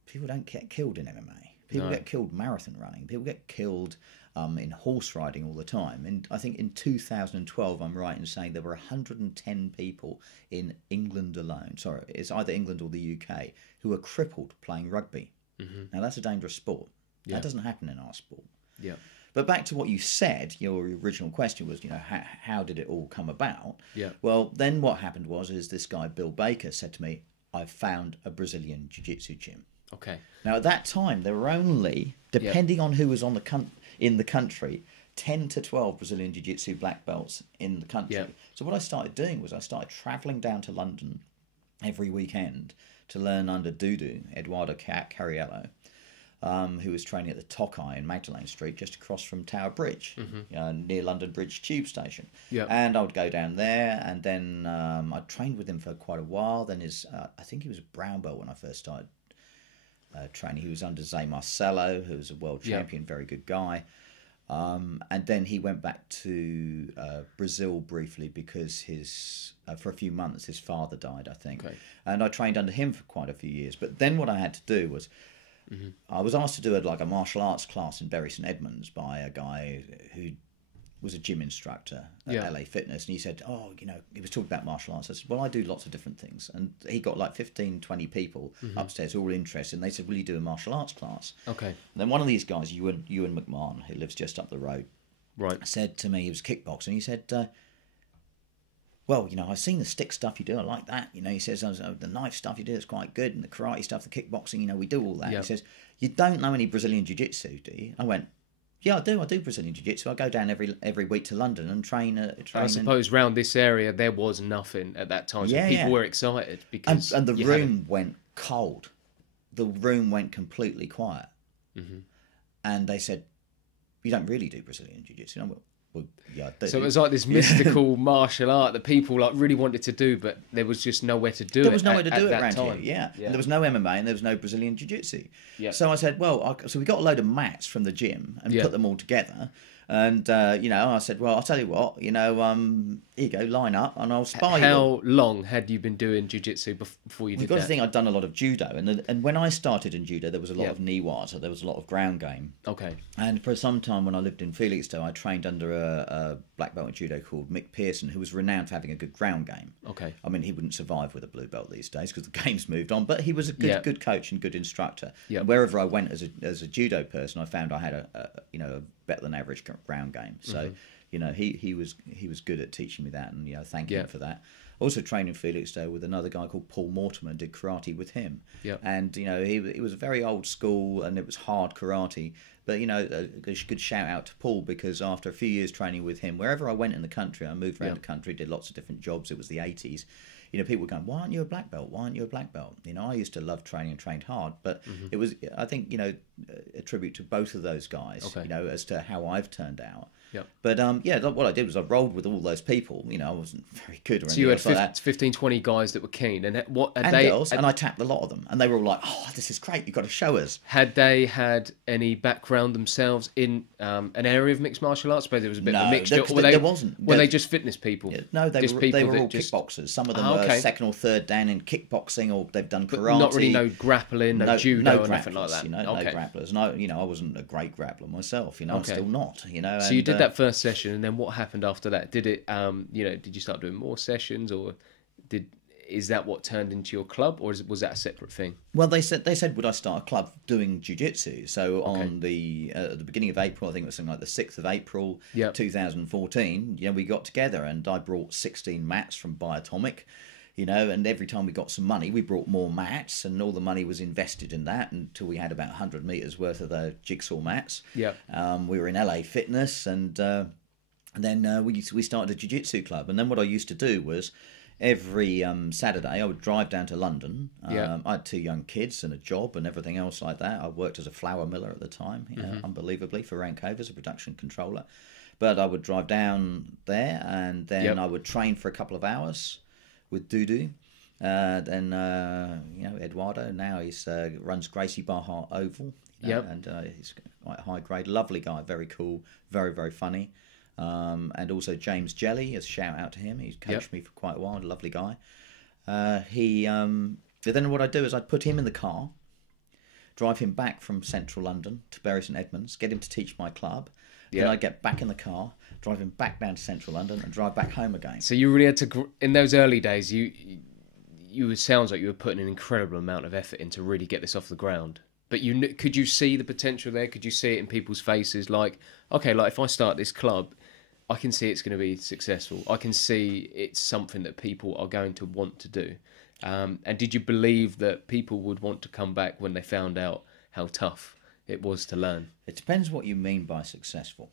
People don't get killed in MMA. People get killed marathon running. People get killed in horse riding all the time. And I think in 2012, I'm right in saying there were 110 people in England alone. Sorry, it's either England or the UK who were crippled playing rugby. Mm-hmm. Now that's a dangerous sport. Yeah. That doesn't happen in our sport. Yeah. But back to what you said, your original question was, you know, how did it all come about? Yeah. Well, then what happened is this guy Bill Baker said to me, "I've found a Brazilian Jiu-Jitsu gym." Okay. Now at that time there were only, depending on who was in the country, 10 to 12 Brazilian Jiu-Jitsu black belts in the country. Yep. So what I started doing was I started travelling down to London every weekend to learn under Dudu, Eduardo Carriello, who was training at the Tokai in Magdalene Street, just across from Tower Bridge, near London Bridge Tube Station. Yep. And I would go down there, and then I trained with him for quite a while. Then I think he was a brown belt when I first started training. He was under Zé Marcelo, who was a world champion, very good guy. And then he went back to Brazil briefly because for a few months his father died, I think. Okay. And I trained under him for quite a few years. But then what I had to do was I was asked to do a martial arts class in Bury St Edmunds by a guy who was a gym instructor at LA Fitness, and he said, "Oh, you know," he was talking about martial arts. I said, "Well, I do lots of different things." And he got like 15, 20 people upstairs all interested, and they said, "Will you do a martial arts class?" Okay. And then one of these guys, Ewan McMahon, who lives just up the road, said to me, he was kickboxing, he said, "Well, you know, I've seen the stick stuff you do, I like that." You know, he says, "The knife stuff you do is quite good, and the karate stuff, the kickboxing, you know, we do all that." He says, "You don't know any Brazilian Jiu-Jitsu, do you?" I went, "Yeah, I do. I do Brazilian Jiu-Jitsu. I go down every week to London and train." I suppose round this area there was nothing at that time. So people were excited because and the room went cold. The room went completely quiet. Mm-hmm. And they said, "You don't really do Brazilian Jiu-Jitsu?" And I went, "Well, yeah, I do." So it was like this mystical martial art that people like really wanted to do, but there was just nowhere to do it. There was nowhere to do it around time. here, And there was no MMA and there was no Brazilian Jiu-Jitsu. So I said, so we got a load of mats from the gym and put them all together. And, you know, I said, "Well, I'll tell you what, you know, here you go, line up and I'll spar you." How long had you been doing Jiu-Jitsu before you did that? You've got to think I'd done a lot of Judo. And when I started in Judo, there was a lot of niwa, so there was a lot of ground game. Okay. And for some time when I lived in Felixstowe, I trained under a black belt in Judo called Mick Pearson, who was renowned for having a good ground game. Okay. I mean, he wouldn't survive with a blue belt these days because the game's moved on, but he was a good coach and good instructor. And wherever I went as a Judo person, I found I had a better than average ground game. So, you know, he was good at teaching me that, and, you know, thank him for that. Also trained in Felixstowe with another guy called Paul Mortimer, and did karate with him. Yep. And he was very old school, and it was hard karate. But a good shout out to Paul, because after a few years training with him, wherever I went in the country, I moved around the country, did lots of different jobs. It was the 80s. People were going, "Why aren't you a black belt? Why aren't you a black belt?" I used to love training and trained hard, but it was, I think, a tribute to both of those guys, as to how I've turned out. Yep. But what I did was I rolled with all those people. I wasn't very good or anything. So you had like that. 15, 20 guys that were keen, and girls, and I tapped a lot of them, and they were all like, "Oh, this is great! You've got to show us." Had they had any background themselves in an area of mixed martial arts? I suppose there was a bit of a mixture. There wasn't. Were they just fitness people? No, they were all kickboxers. Some of them were second or third dan in kickboxing, or they've done karate. But not really no grappling, no judo, or nothing like that. No grapplers. And I wasn't a great grappler myself. I'm still not. So you did that first session, and then what happened after that? Did it? Did you start doing more sessions, or is that what turned into your club, or was that a separate thing? Well, they said would I start a club doing jiu-jitsu? So on at the beginning of April, I think it was something like the 6th of April, 2014. We got together, and I brought 16 mats from Biotomic. And every time we got some money, we brought more mats, and all the money was invested in that until we had about 100 meters worth of the jigsaw mats. Yeah. We were in LA Fitness, and then we started a jiu-jitsu club. And then what I used to do was every Saturday I would drive down to London. I had 2 young kids and a job and everything else like that. I worked as a flour miller at the time, unbelievably, for Rancover as a production controller. But I would drive down there, and then I would train for a couple of hours with Dudu. Then Eduardo, now he's runs Gracie Barhart Oval. And he's quite high grade, lovely guy, very cool, very, very funny. And also James Jelly, a shout out to him. He's coached me for quite a while, a lovely guy. Then what I'd do is I'd put him in the car, drive him back from central London to Bury St Edmunds, get him to teach my club. Then I'd get back in the car, drive him back down to central London, and drive back home again. So you really had to, in those early days, it sounds like you were putting an incredible amount of effort in to really get this off the ground. But could you see the potential there? Could you see it in people's faces? Like, okay, if I start this club, I can see it's going to be successful. I can see it's something that people are going to want to do. And did you believe that people would want to come back when they found out how tough it was to learn? It depends what you mean by successful.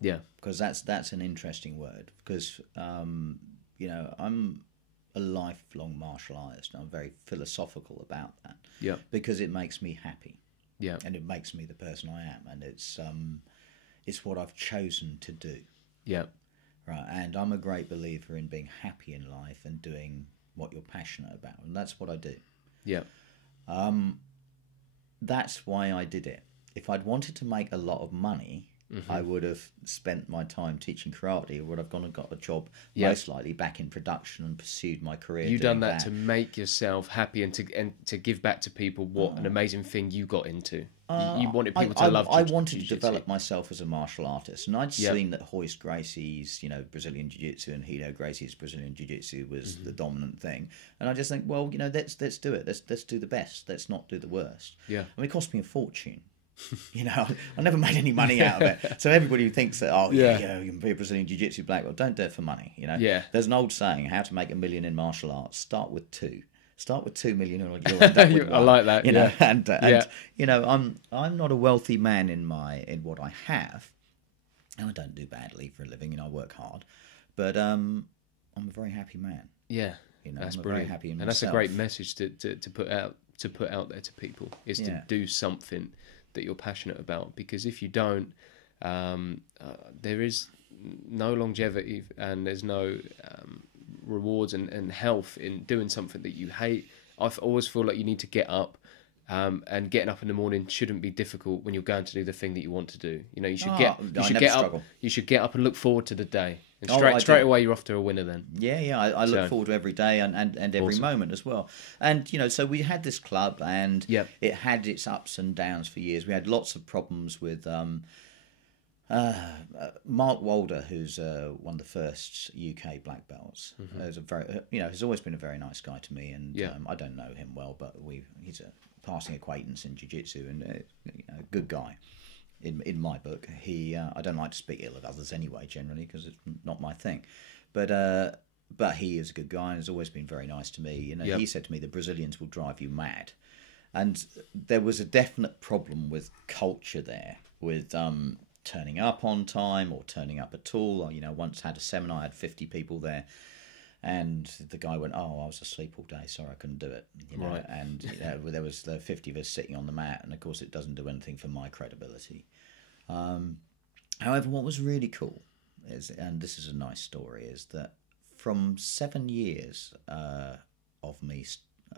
Yeah. Because that's an interesting word. Because, I'm a lifelong martial artist, and I'm very philosophical about that. Yeah. Because it makes me happy. Yeah. And it makes me the person I am. And it's what I've chosen to do. Yeah. Right. And I'm a great believer in being happy in life and doing what you're passionate about. And that's what I do. Yeah. That's why I did it. If I'd wanted to make a lot of money, I would have spent my time teaching karate, or would have gone and got a job, most likely back in production, and pursued my career. You done that to make yourself happy and to give back to people what an amazing thing you got into. You wanted people to love I wanted to develop myself as a martial artist, and I'd seen that Hoist Gracie's, Brazilian Jiu-Jitsu, and Hito Gracie's Brazilian Jiu-Jitsu was the dominant thing. And I just think, well, let's do it. Let's do the best. Let's not do the worst. Yeah. I mean, it cost me a fortune. I never made any money out of it. So everybody who thinks that, you can be a Brazilian Jiu-Jitsu black belt, don't do it for money. Yeah. There's an old saying: how to make $1 million in martial arts. Start with 2. Start with 2 million, or you'll end up with 1. I like that. And I'm not a wealthy man in what I have, and I don't do badly for a living. I work hard, but I'm a very happy man. Yeah, that's I'm brilliant. very happy in and myself. That's a great message to put out there to people, is to do something that you're passionate about, because if you don't, there is no longevity, and there's no rewards and health in doing something that you hate. I always feel like you need to get up, and getting up in the morning shouldn't be difficult when you're going to do the thing that you want to do. You should get up and look forward to the day, and straight away you're off to a winner then. I look forward to every day and every moment as well. And so we had this club, and it had its ups and downs for years. We had lots of problems with Mark Walder, who's one of the first UK black belts. Has always been a very nice guy to me, and I don't know him well, but he's a passing acquaintance in jiu-jitsu, and a good guy in my book. I don't like to speak ill of others anyway, generally, because it's not my thing. But but he is a good guy and has always been very nice to me. You know, Yep. he said to me, the Brazilians will drive you mad. And there was a definite problem with culture there, with turning up on time or turning up at all. You know, once had a seminar, I had 50 people there. And the guy went, "Oh, I was asleep all day. Sorry, I couldn't do it." You know, Right. and you know, there was the 50 of us sitting on the mat, and of course, it doesn't do anything for my credibility. However, what was really cool is, and this is a nice story, is that from 7 years of me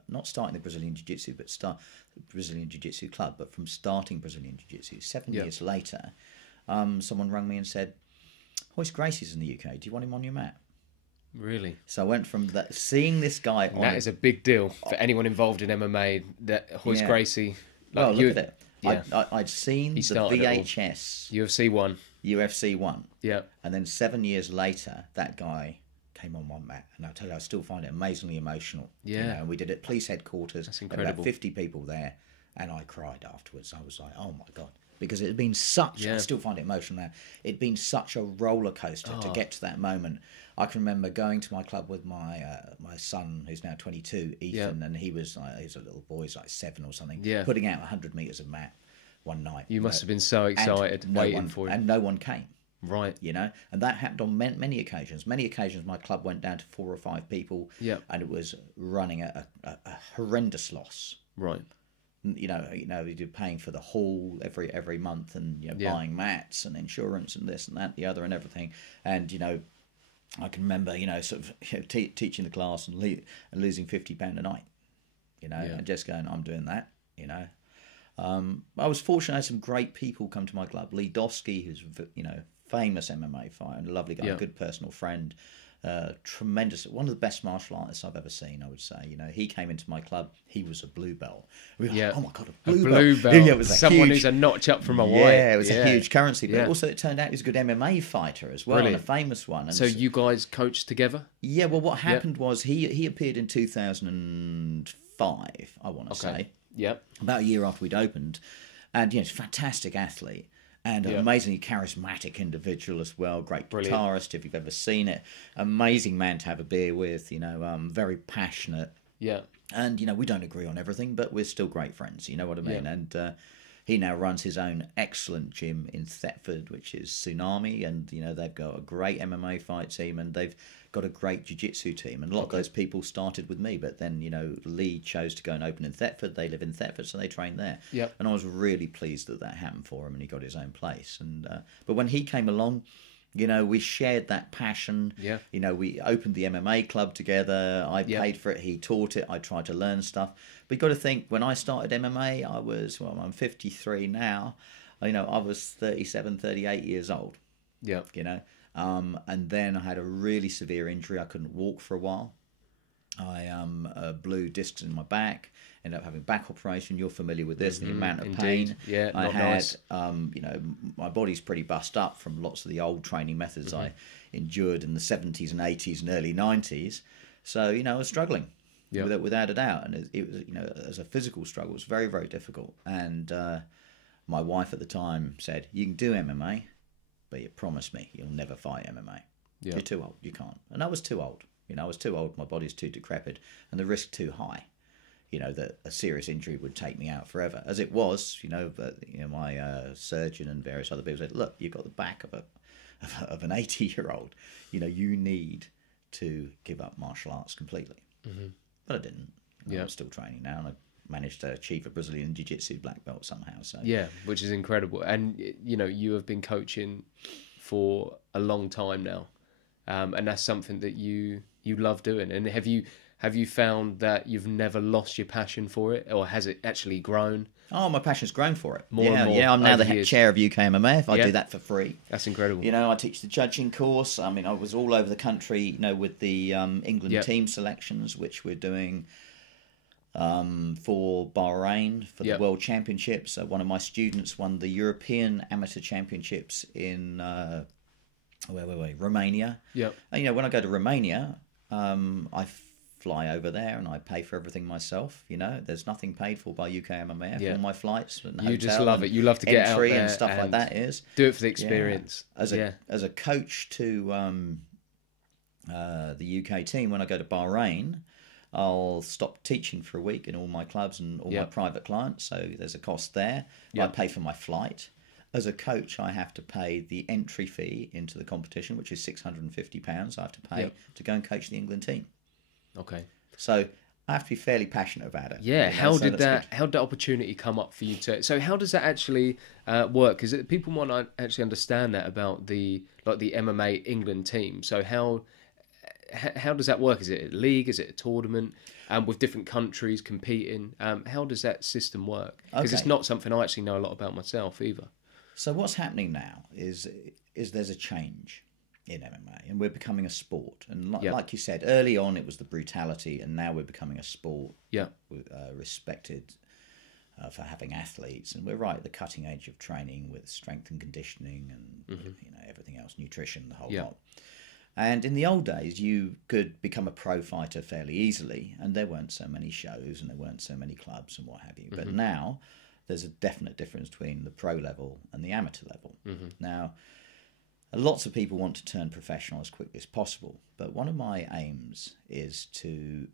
not starting the Brazilian Jiu-Jitsu, but start the Brazilian Jiu-Jitsu club, but from starting Brazilian Jiu-Jitsu, 7 Yeah. years later, someone rang me and said, "Hoist Gracie's in the UK. Do you want him on your mat?" Really? So I went from that, seeing this guy on That is a big deal for anyone involved in MMA. That Hoist Yeah. Gracie. well, like, look at it. Yeah. I'd seen the started it all. VHS UFC 1. UFC 1, Yeah. and then 7 years later, that guy came on my mat, and I tell you, I still find it amazingly emotional. You Yeah. know, and we did it at police headquarters. That's There were incredible. about 50 people there, and I cried afterwards. I was like, "Oh my God." Because it had been such, Yeah. I still find it emotional now, it'd been such a roller coaster to get to that moment. I can remember going to my club with my son, who's now 22, Ethan, and he was a little boy, he's like 7 or something, Yeah. putting out 100 metres of mat one night. You must have been so excited, waiting for it. And no one came. Right. You know, and that happened on many occasions. Many occasions, my club went down to 4 or 5 people, Yep. and it was running a horrendous loss. Right. You know, you're paying for the hall every month, and you know, Yeah. buying mats and insurance and this and that, the other, and everything. And you know, I can remember, you know, sort of teaching the class and losing £50 a night. You know, Yeah. and just going, "I'm doing that." You know. I was fortunate. I had some great people come to my club. Lee Dosky, who's, you know, famous MMA fighter and a lovely guy, Yeah. a good personal friend, tremendous, one of the best martial artists I've ever seen, I would say. You know, he came into my club. He was a blue belt. We were like, Yeah. "Oh my God, a A blue blue belt!" belt. Yeah, it was a Someone huge, who's a notch up from a white. yeah, it was a huge currency. But Yeah. also, it turned out he was a good MMA fighter as well, Brilliant. and a famous one. And So you guys coached together? yeah, well, what happened was he appeared in 2005, I want to say, Yep. about a year after we'd opened, and you know, he's a fantastic athlete and an Yeah. amazingly charismatic individual as well. Great Brilliant. guitarist, if you've ever seen it. Amazing man to have a beer with. You know, very passionate. Yeah. And you know, we don't agree on everything, but we're still great friends. You know what I mean? Yeah. And he now runs his own excellent gym in Thetford, which is Tsunami, and you know, they've got a great MMA fight team, and they've got a great jiu-jitsu team. And a lot of those people started with me, but then, you know, Lee chose to go and open in Thetford. They live in Thetford, so they train there. Yep. And I was really pleased that that happened for him, and he got his own place. And but when he came along, you know, we shared that passion. Yeah. You know, we opened the MMA club together. I Yeah. paid for it. He taught it. I tried to learn stuff. But you got to think, when I started MMA, I was, well, I'm 53 now. You know, I was 37, 38 years old. Yeah. You know, and then I had a really severe injury. I couldn't walk for a while. I blew discs in my back. Ended up having back operation. You're familiar with this, the amount of Indeed. pain. Yeah, I not had, nice. you know, my body's pretty bust up from lots of the old training methods I endured in the 70s and 80s and early 90s. So, you know, I was struggling, without a doubt. And it was, you know, as a physical struggle, it was very, very difficult. And my wife at the time said, "You can do MMA, but you promise me you'll never fight MMA. Yeah. You're too old. You can't." And I was too old. You know, I was too old. My body's too decrepit, and the risk too high. You know, that a serious injury would take me out forever. As it was, you know, but you know, my surgeon and various other people said, "Look, you've got the back of an 80-year-old. You know, you need to give up martial arts completely." But I didn't. You know, I'm still training now, and I managed to achieve a Brazilian Jui Jitsu black belt somehow. So Yeah, which is incredible. And, you know, you have been coaching for a long time now. And that's something that you love doing. And have you found that you've never lost your passion for it, or has it actually grown? Oh, my passion's grown for it. More and more Yeah, I'm now over the years. chair of UKMMAF. I Yeah. do that for free. That's incredible. You know, I teach the judging course. I mean, I was all over the country, you know, with the England Yep. team selections, which we're doing for Bahrain for the Yep. World Championships. One of my students won the European Amateur Championships in Romania. Yep. And, you know, when I go to Romania, I fly over there and I pay for everything myself. You know, there's nothing paid for by UKMMAF Yeah. on my flights. And You just hotel love and it. You love to get out entry there and stuff like and that. Is do it for the experience. as a coach to the UK team, when I go to Bahrain, I'll stop teaching for a week in all my clubs and all my private clients. So there's a cost there. I pay for my flight. As a coach, I have to pay the entry fee into the competition, which is £650 I have to pay to go and coach the England team. Okay. So I have to be fairly passionate about it. Yeah. You know, How so did that's that opportunity come up for you to? So how does that actually work? Because people might not actually understand that about the MMA England team. So how does that work? Is it a league? Is it a tournament? With different countries competing? How does that system work? Because it's not something I actually know a lot about myself either. So what's happening now is there's a change in MMA, and we're becoming a sport. And like you said, early on it was the brutality, and now we're becoming a sport. Yeah. Respected for having athletes, and we're right at the cutting edge of training with strength and conditioning and everything else, nutrition, the whole lot. And in the old days, you could become a pro fighter fairly easily, and there weren't so many shows and there weren't so many clubs and what have you. But now there's a definite difference between the pro level and the amateur level. Now, lots of people want to turn professional as quickly as possible, but one of my aims is to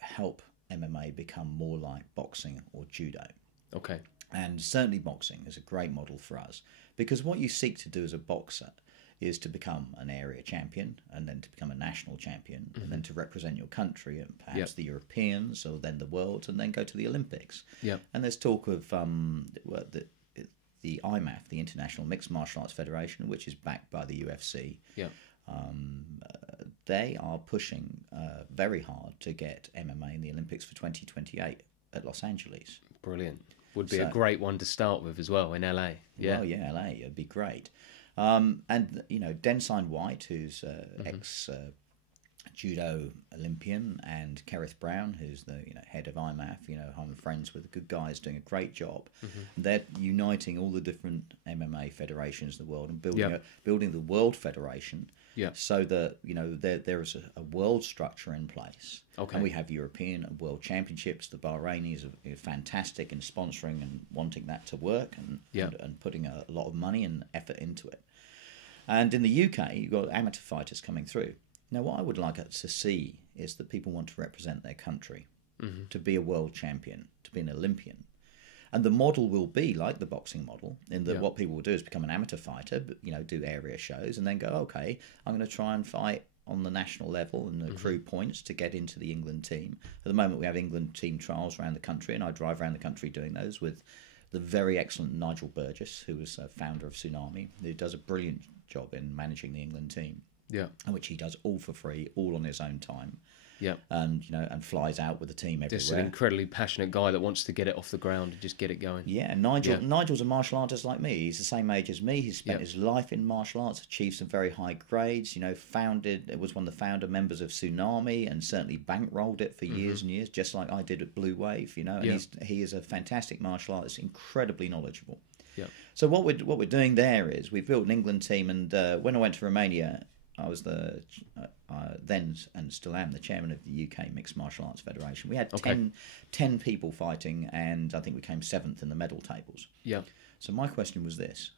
help MMA become more like boxing or judo. Okay. And certainly boxing is a great model for us, because what you seek to do as a boxer is to become an area champion, and then to become a national champion, and then to represent your country and perhaps the Europeans, or then the world, and then go to the Olympics. And there's talk of the IMAF, the International Mixed Martial Arts Federation, which is backed by the UFC. They are pushing very hard to get MMA in the Olympics for 2028 at Los Angeles. Brilliant. Would be a great one to start with as well in LA. Well, LA, it'd be great. And Densine White, who's ex judo Olympian, and Kerith Brown, who's the head of IMAF. I'm friends with good guys doing a great job. They're uniting all the different MMA federations in the world and building the World Federation. So that there is a world structure in place. And we have European and World Championships. The Bahrainis are fantastic in sponsoring and wanting that to work, and putting a lot of money and effort into it. And in the UK, you've got amateur fighters coming through. Now, what I would like to see is that people want to represent their country, to be a world champion, to be an Olympian. And the model will be like the boxing model, in that what people will do is become an amateur fighter, but, do area shows, and then go, okay, I'm going to try and fight on the national level and accrue points to get into the England team. At the moment, we have England team trials around the country, and I drive around the country doing those with the very excellent Nigel Burgess, who was a founder of Tsunami, who does a brilliant job in managing the England team. Which he does all for free, all on his own time. And and flies out with the team everywhere. Just an incredibly passionate guy that wants to get it off the ground and just get it going. And Nigel's a martial artist like me. He's the same age as me. He's spent his life in martial arts, achieved some very high grades. Was one of the founder members of Tsunami, and certainly bankrolled it for years and years, just like I did at Blue Wave. And he is a fantastic martial artist, incredibly knowledgeable. So what we're doing there is we've built an England team, and when I went to Romania, I was then and still am the chairman of the UK Mixed Martial Arts Federation. We had 10 people fighting, and I think we came 7th in the medal tables. So my question was this: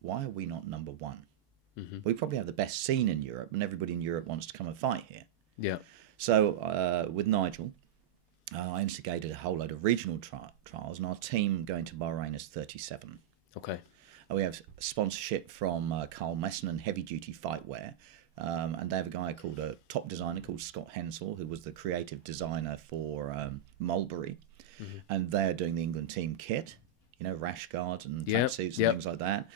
why are we not number one? We probably have the best scene in Europe, and everybody in Europe wants to come and fight here. So with Nigel, I instigated a whole load of regional trials, and our team going to Bahrain is 37. We have sponsorship from Carl Messon and Heavy Duty Fightwear, and they have a guy called a top designer called Scott Hensel, who was the creative designer for Mulberry, and they're doing the England team kit, rash guards and tracksuits and things like that.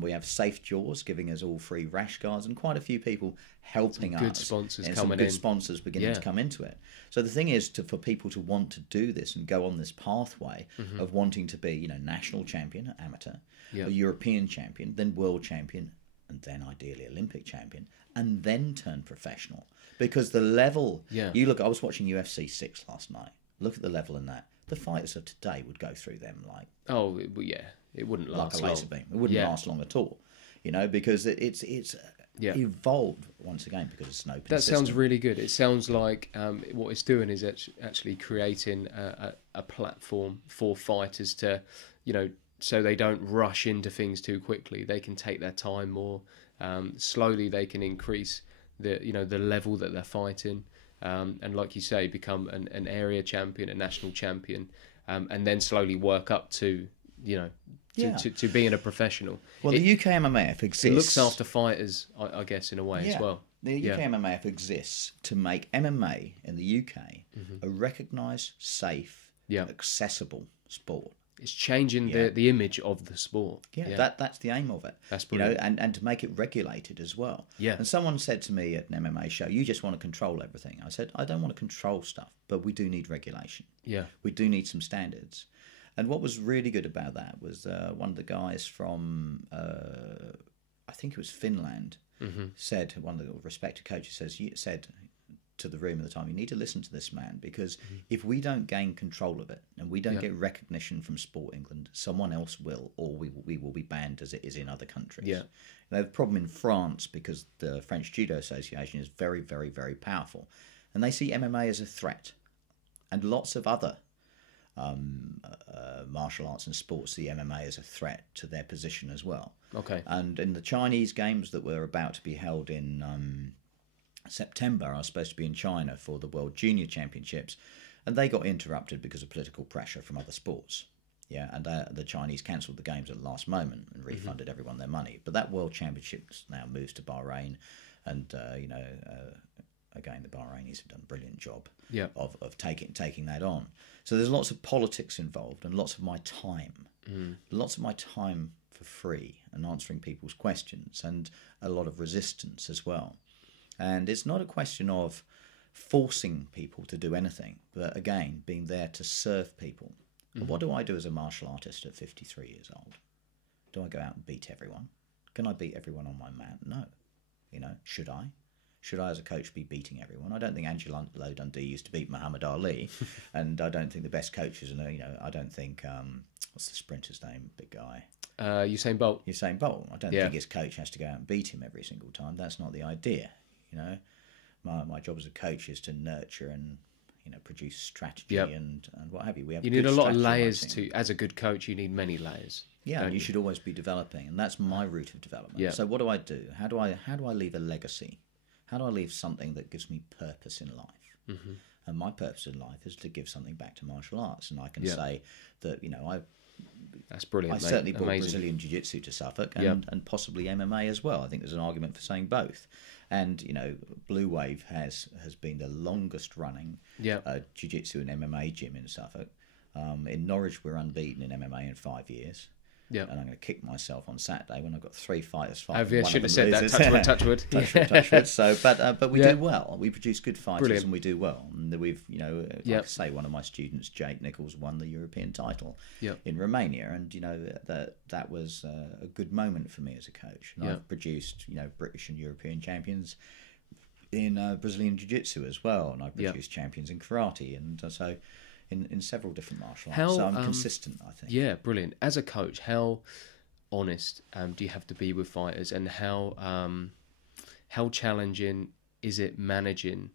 We have Safe Jaws giving us all free rash guards, and quite a few people helping us. Good sponsors and coming some good sponsors beginning to come into it. So the thing is for people to want to do this and go on this pathway of wanting to be, national champion, amateur, a European champion, then world champion, and then ideally Olympic champion, and then turn professional. Because the level, you look, I was watching UFC 6 last night. Look at the level in that. The fighters of today would go through them like... it wouldn't last like a long. laser beam. It wouldn't last long at all, because it's evolved once again because it's an open That system. sounds really good. It sounds like what it's doing is actually creating a platform for fighters to, so they don't rush into things too quickly. They can take their time more. Slowly they can increase the level that they're fighting, and like you say, become an area champion, a national champion, and then slowly work up to to being a professional. Well, the UKMMAF exists. It looks after fighters, I guess, in a way as well. The UKMMAF exists to make MMA in the UK a recognised, safe, accessible sport. It's changing the image of the sport. That's the aim of it. That's brilliant. And to make it regulated as well. Yeah. And someone said to me at an MMA show, "You just want to control everything." I said, "I don't want to control stuff, but we do need regulation. Yeah. We do need some standards." And what was really good about that was one of the guys from, I think it was Finland, said, one of the respected coaches said to the room at the time, "You need to listen to this man, because if we don't gain control of it and we don't get recognition from Sport England, someone else will, or we will be banned as it is in other countries." Yeah. They have a problem in France because the French Judo Association is very, very, very powerful, and they see MMA as a threat, and lots of other martial arts and sports see MMA as a threat to their position as well. Okay. And in the Chinese games that were about to be held in September, I was supposed to be in China for the World Junior Championships, and they got interrupted because of political pressure from other sports. Yeah, and the Chinese cancelled the games at the last moment and refunded everyone their money. But that World Championships now moves to Bahrain, and again, the Bahrainis have done a brilliant job of taking that on. So there's lots of politics involved, and lots of my time, for free, and answering people's questions, and a lot of resistance as well. And it's not a question of forcing people to do anything, but again, being there to serve people. But what do I do as a martial artist at 53 years old? Do I go out and beat everyone? Can I beat everyone on my mat? No. Should I? Should I, as a coach, be beating everyone? I don't think Angelo Dundee used to beat Muhammad Ali, and I don't think the best coaches, I don't think, what's the sprinter's name, big guy? Usain Bolt. Usain Bolt. I don't think his coach has to go out and beat him every single time. That's not the idea, My job as a coach is to nurture and, produce strategy and what have you. We have you need a lot of layers as a good coach, you need many layers. Yeah, and you should always be developing, and that's my route of development. Yeah. So what do I do? How do I leave a legacy? How do I leave something that gives me purpose in life? And my purpose in life is to give something back to martial arts. And I can say that, that's brilliant. I certainly brought Brazilian Jui Jitsu to Suffolk, and possibly MMA as well. I think there's an argument for saying both. And, Blue Wave has been the longest running Jiu-Jitsu and MMA gym in Suffolk. In Norwich, we're unbeaten in MMA in 5 years. Yeah, and I'm going to kick myself on Saturday when I've got 3 fighters fighting. I should have said that. Touch wood. Touch wood. So, but we do well. We produce good fighters, and we do well. And we've, like I say, one of my students, Jake Nichols, won the European title in Romania, and that was a good moment for me as a coach. And I've produced British and European champions in Brazilian Jui Jitsu as well, and I've produced champions in karate, and so. In several different martial arts, so I'm consistent, I think. Yeah, brilliant. As a coach, how honest do you have to be with fighters, and how challenging is it managing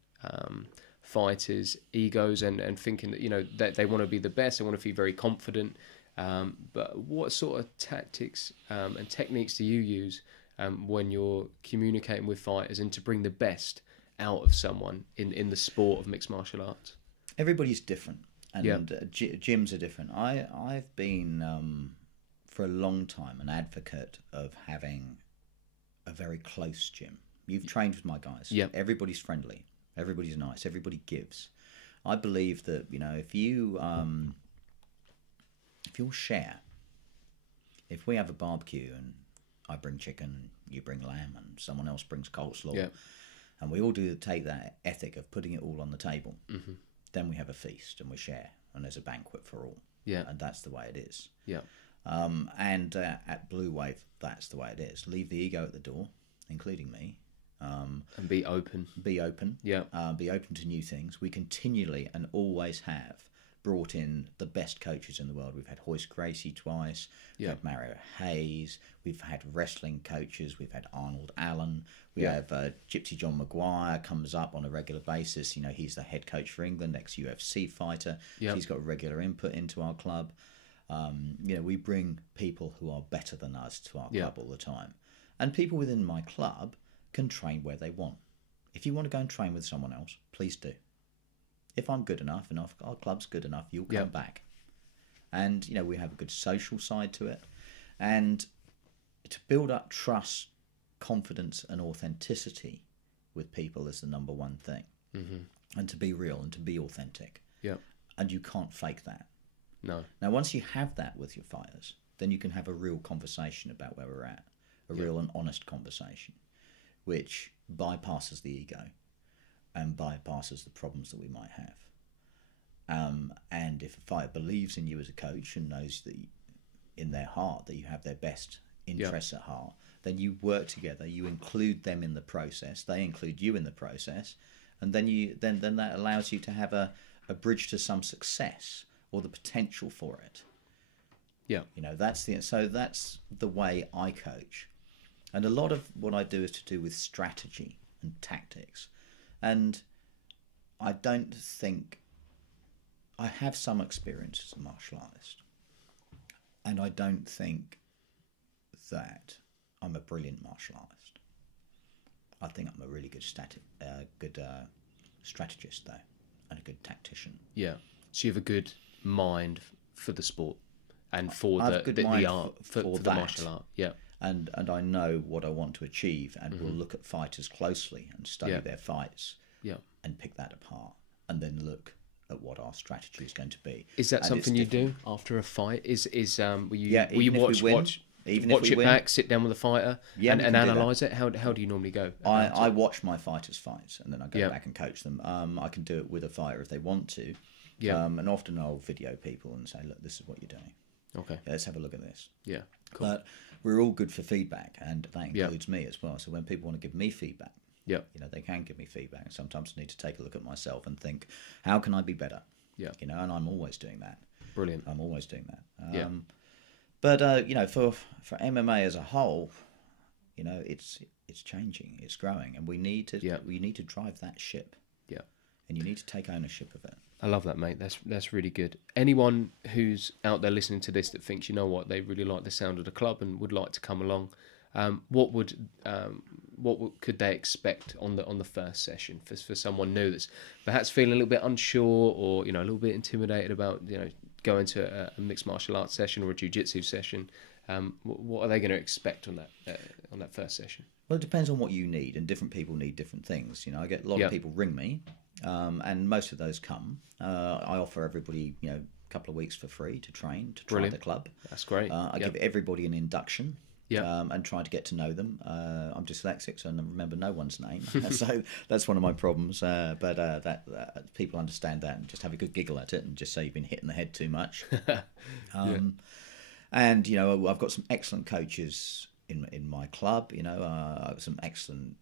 fighters' egos and thinking that that they want to be the best, they want to feel very confident, but what sort of tactics and techniques do you use when you're communicating with fighters and to bring the best out of someone in the sport of mixed martial arts? Everybody's different. And gyms are different. I've been, for a long time, an advocate of having a very close gym. You've trained with my guys. Yep. Everybody's friendly. Everybody's nice. Everybody gives. I believe that, if you'll share, if we have a barbecue and I bring chicken, you bring lamb, and someone else brings coleslaw, and we all take that ethic of putting it all on the table, then we have a feast and we share, and there's a banquet for all. Yeah, and that's the way it is. Yeah, and at Blue Wave, that's the way it is. Leave the ego at the door, including me, and be open. Be open. Yeah, be open to new things. We continually and always have brought in the best coaches in the world. We've had Hoist Gracie twice. We've had Mario Hayes. We've had wrestling coaches. We've had Arnold Allen. We have Gypsy John Maguire comes up on a regular basis. He's the head coach for England, ex-UFC fighter. He's got regular input into our club. We bring people who are better than us to our club all the time. And people within my club can train where they want. if you want to go and train with someone else, please do. If I'm good enough and if our club's good enough, you'll come back. And, you know, we have a good social side to it. And to build up trust, confidence and authenticity with people is the number one thing. And to be real and to be authentic. And you can't fake that. No. Now, once you have that with your fighters, then you can have a real conversation about where we're at. A real and honest conversation, which bypasses the ego and bypasses the problems that we might have. And if a fighter believes in you as a coach and knows that in their heart that you have their best interests at heart, then you work together, you include them in the process, they include you in the process, and then then that allows you to have a bridge to some success or the potential for it. You know, that's the way I coach. And a lot of what I do is to do with strategy and tactics. And I don't think... I have some experience as a martial artist. And I don't think that I'm a brilliant martial artist. I think I'm a really good strategist, though, and a good tactician. Yeah. So you have a good mind for the sport and for the art, for the martial art. Yeah. And I know what I want to achieve, and will look at fighters closely and study their fights, and pick that apart, and then look at what our strategy is going to be. Is that something you do after a fight? Will you watch it win, back, sit down with a fighter, and analyse it? How do you normally go? I watch my fighters' fights, and then I go back and coach them. I can do it with a fighter if they want to, and often I'll video people and say, look, this is what you're doing. Okay. Let's have a look at this. Yeah, cool. But we're all good for feedback, and that includes me as well. So when people want to give me feedback, you know, they can give me feedback. And sometimes I need to take a look at myself and think, how can I be better? You know, and I'm always doing that. Brilliant. I'm always doing that. But you know, for MMA as a whole, you know, it's changing, it's growing, and we need to drive that ship. And you need to take ownership of it. I love that, mate. That's really good. Anyone who's out there listening to this that thinks, you know what, they really like the sound of the club and would like to come along, what could they expect on the first session for someone new that's perhaps feeling a little bit unsure or, you know, a little bit intimidated about, you know, going to a mixed martial arts session or a jiu-jitsu session? What are they going to expect on that first session? Well, it depends on what you need, and different people need different things. You know, I get a lot of people ring me, and most of those come. I offer everybody, you know, a couple of weeks for free to train, to try the club. That's great. I give everybody an induction. And try to get to know them. I'm dyslexic, so I remember no one's name. So that's one of my problems. But that people understand that and just have a good giggle at it and just say you've been hit in the head too much. And, you know, I've got some excellent coaches in my club, you know, some excellent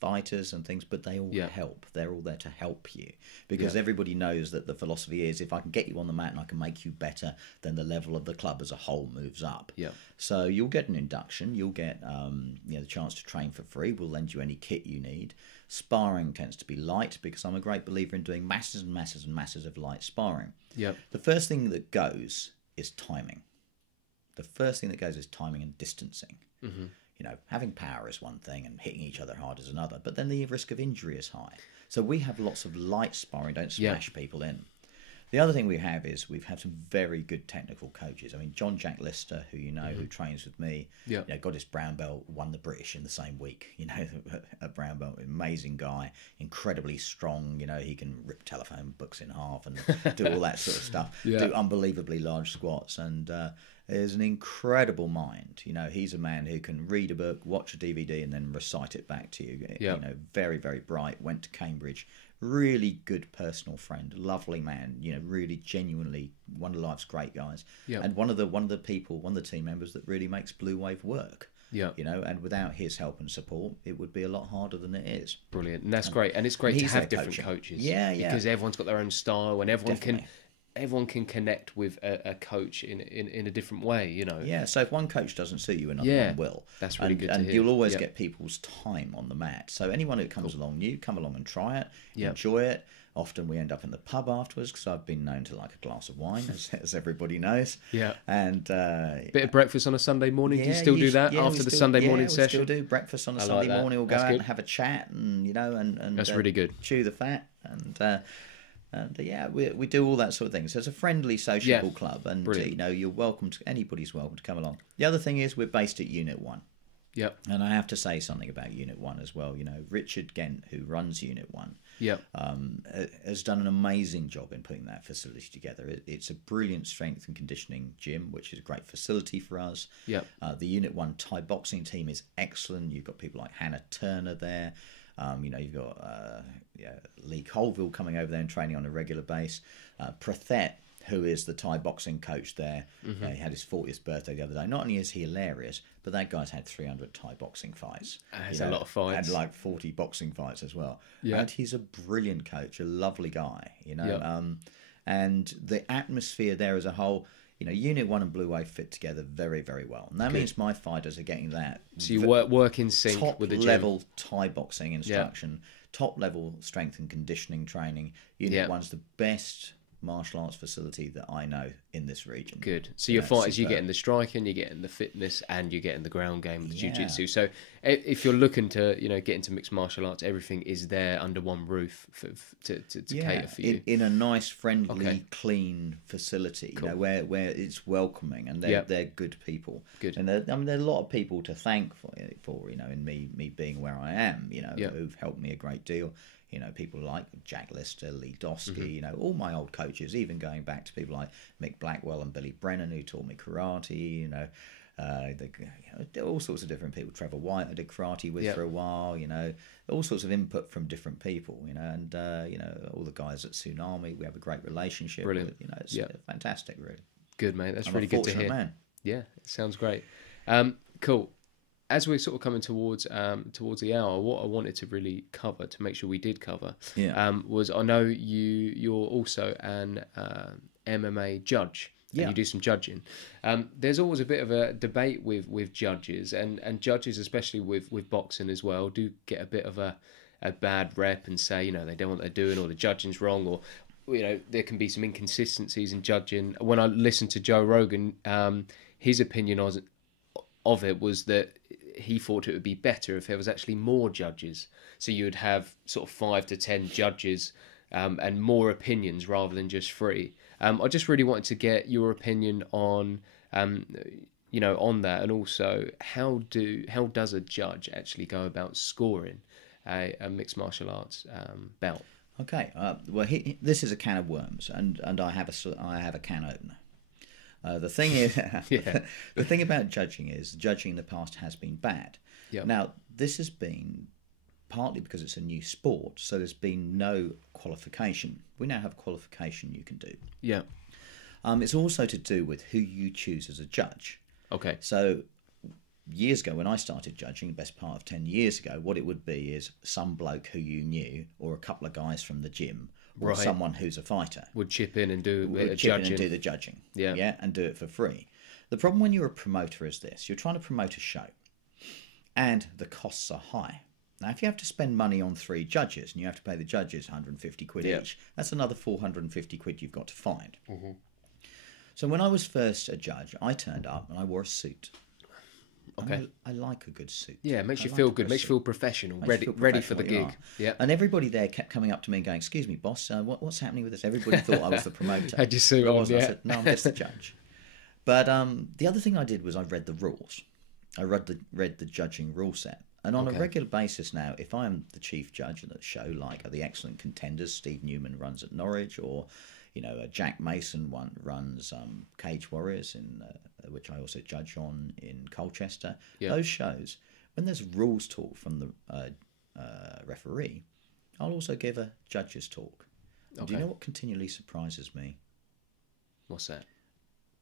fighters and things, but they all help. They're all there to help you, because everybody knows that the philosophy is, if I can get you on the mat and I can make you better, then the level of the club as a whole moves up. So you'll get an induction, you'll get you know, the chance to train for free. We'll lend you any kit you need. Sparring tends to be light, because I'm a great believer in doing masses and masses and masses of light sparring. The first thing that goes is timing. The first thing that goes is timing and distancing. You know, having power is one thing and hitting each other hard is another, but then the risk of injury is high. So we have lots of light sparring, don't smash people in. The other thing we have is we've had some very good technical coaches. I mean, John Jack Lister, who you know, who trains with me, you know, got his brown belt, won the British in the same week. You know, a brown belt, amazing guy, incredibly strong. You know, he can rip telephone books in half and do all that sort of stuff. Do unbelievably large squats, and is an incredible mind. You know, he's a man who can read a book, watch a DVD, and then recite it back to you. You know, very, very bright. Went to Cambridge. Really good personal friend, lovely man, you know, really genuinely one of life's great guys, and one of the team members that really makes Blue Wave work. You know, and without his help and support, it would be a lot harder than it is. Brilliant, and that's great, and it's great to have different coaches. Because everyone's got their own style, and everyone can everyone can connect with a coach in a different way, you know. Yeah, so if one coach doesn't suit you, another one will. That's really good to and hear. you'll always get people's time on the mat. So anyone who comes along new, come along and try it, enjoy it. Often we end up in the pub afterwards because I've been known to like a glass of wine, as everybody knows. Yeah. And bit of breakfast on a Sunday morning. Do you still do that after the Sunday morning session? We still do breakfast on a Sunday morning. We'll go out and have a chat, and and that's really good. Chew the fat, and we do all that sort of thing. So it's a friendly, sociable club, and you're welcome to, anybody's welcome to come along. The other thing is we're based at Unit 1. Yep. And I have to say something about Unit 1 as well. Richard Gent, who runs Unit 1, has done an amazing job in putting that facility together. It's a brilliant strength and conditioning gym, which is a great facility for us. Yep. The Unit 1 Thai boxing team is excellent. You've got people like Hannah Turner there. You've got Lee Colville coming over there and training on a regular basis. Prathet, who is the Thai boxing coach there, he had his 40th birthday the other day. Not only is he hilarious, but that guy's had 300 Thai boxing fights. Has a lot of fights. And like 40 boxing fights as well. Yeah. And he's a brilliant coach, a lovely guy, and the atmosphere there as a whole, Unit 1 and Blue Wave fit together very, very well. And that means my fighters are getting that. So you work in sync with the gym. Top-level Thai boxing instruction, top-level strength and conditioning training. Unit 1's the best martial arts facility that I know in this region. Good. So your fighters, you're getting the striking, you're getting the fitness, and you're getting the ground game with the jiu-jitsu. So if you're looking to get into mixed martial arts, everything is there under one roof to cater for you. In a nice, friendly, clean facility, where it's welcoming, and they're good people. Good. And there are a lot of people to thank for in me being where I am, who've helped me a great deal. People like Jack Lister, Lee Dosky, all my old coaches, even going back to people like Mick Blackwell and Billy Brennan, who taught me karate, all sorts of different people. Trevor White I did karate with for a while, all sorts of input from different people, and all the guys at Tsunami, we have a great relationship. Brilliant. With, it's fantastic, really. Good, mate. That's I'm really a good to hear. man. Yeah, it sounds great. Cool. As we're sort of coming towards the hour, what I wanted to really cover, to make sure we did cover, was I know you're also an MMA judge. And you do some judging. There's always a bit of a debate with judges, and judges, especially with boxing as well, do get a bit of a bad rep and say, they don't know what they're doing, or the judging's wrong, or there can be some inconsistencies in judging. When I listened to Joe Rogan, his opinion of it was that he thought it would be better if there was actually more judges. So you would have sort of 5 to 10 judges and more opinions rather than just 3. I just really wanted to get your opinion on, on that, and also how does a judge actually go about scoring a mixed martial arts belt? Okay, this is a can of worms, and I have a can opener. The thing is, the thing about judging is judging in the past has been bad. Yep. Now, this has been partly because it's a new sport, so there's been no qualification. We now have qualification you can do. Yeah. It's also to do with who you choose as a judge. Okay. So years ago, when I started judging, the best part of 10 years ago, what it would be is some bloke who you knew, or a couple of guys from the gym, or someone who's a fighter would chip in and do the judging, and do it for free. The problem when you're a promoter is this: you're trying to promote a show, and the costs are high. Now, if you have to spend money on 3 judges, and you have to pay the judges 150 quid each, that's another 450 quid you've got to find. Mm-hmm. So when I was first a judge, I turned up and I wore a suit. Okay. I like a good suit. Yeah, it makes you feel good, makes you feel professional, ready for the gig. Yeah. And everybody there kept coming up to me and going, "Excuse me, boss, what's happening with this?" Everybody thought I was the promoter. Had your suit on, I said, "No, I'm just the judge." But the other thing I did was I read the rules. I read the judging rule set. And on a regular basis now, if I am the chief judge of the show, like the excellent contenders, Steve Newman runs at Norwich, or Jack Mason runs Cage Warriors, in which I also judge on in Colchester. Yeah. Those shows, when there's rules talk from the referee, I'll also give a judge's talk. Okay. Do you know what continually surprises me? What's that?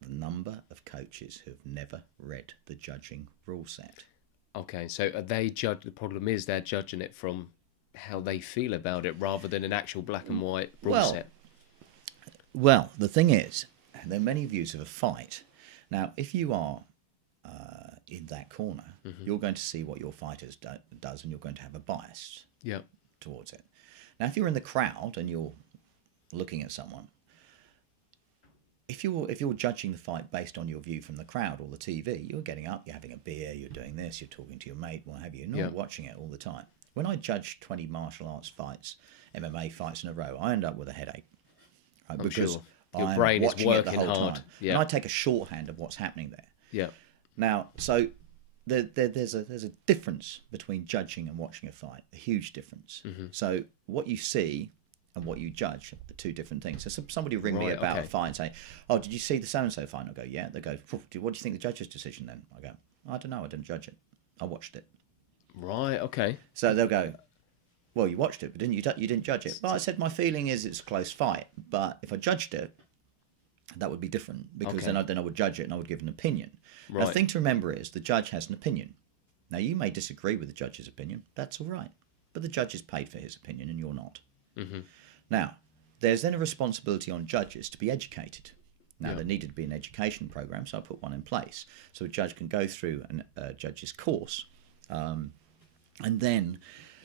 The number of coaches who've never read the judging rule set. Okay, so the problem is they're judging it from how they feel about it rather than an actual black and white rule set. Well, the thing is, there are many views of a fight. Now, if you are in that corner, you're going to see what your fighter does, and you're going to have a bias towards it. Now, if you're in the crowd and you're looking at someone, if you're judging the fight based on your view from the crowd or the TV, you're getting up, you're having a beer, you're doing this, you're talking to your mate, what have you. You're not watching it all the time. When I judge 20 martial arts fights, MMA fights in a row, I end up with a headache, right? Because your brain is working hard. Time. And I take a shorthand of what's happening there. Yeah. Now, so there's a difference between judging and watching a fight, a huge difference. So what you see and what you judge are two different things. So somebody will ring me about a fight and say, "Oh, did you see the so-and-so fight?" And I go, "Yeah." They go, "What do you think the judge's decision then?" I go, "I don't know. I didn't judge it. I watched it." Right. Okay. So they'll go, "Well, you watched it, but didn't you? You didn't judge it." Well, I said my feeling is it's a close fight, but if I judged it, that would be different because then I would judge it and I would give an opinion. Right. The thing to remember is the judge has an opinion. Now, you may disagree with the judge's opinion. That's all right. But the judge is paid for his opinion and you're not. Now, there's then a responsibility on judges to be educated. Now, there needed to be an education program, so I put one in place. So a judge can go through a judge's course, and then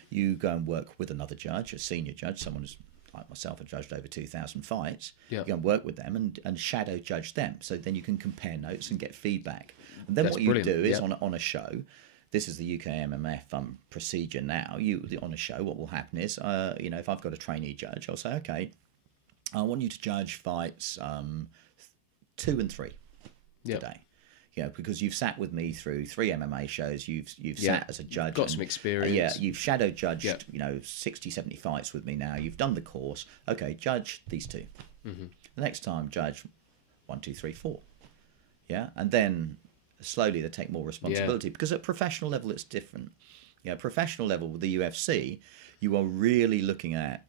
you go and work with another judge, a senior judge, someone who's like myself, I judged over 2,000 fights. You go and work with them and shadow judge them. So then you can compare notes and get feedback. And then what you do is on a show, this is the UKMMAF procedure now. On a show, what will happen is, if I've got a trainee judge, I'll say, okay, I want you to judge fights 2 and 3 today. Because you've sat with me through 3 MMA shows, you've sat as a judge. Got some experience. You've shadow judged, 60, 70 fights with me now. You've done the course. Okay, judge these 2. The next time, judge 1, 2, 3, 4. And then slowly they take more responsibility because at professional level it's different. Professional level with the UFC, you are really looking at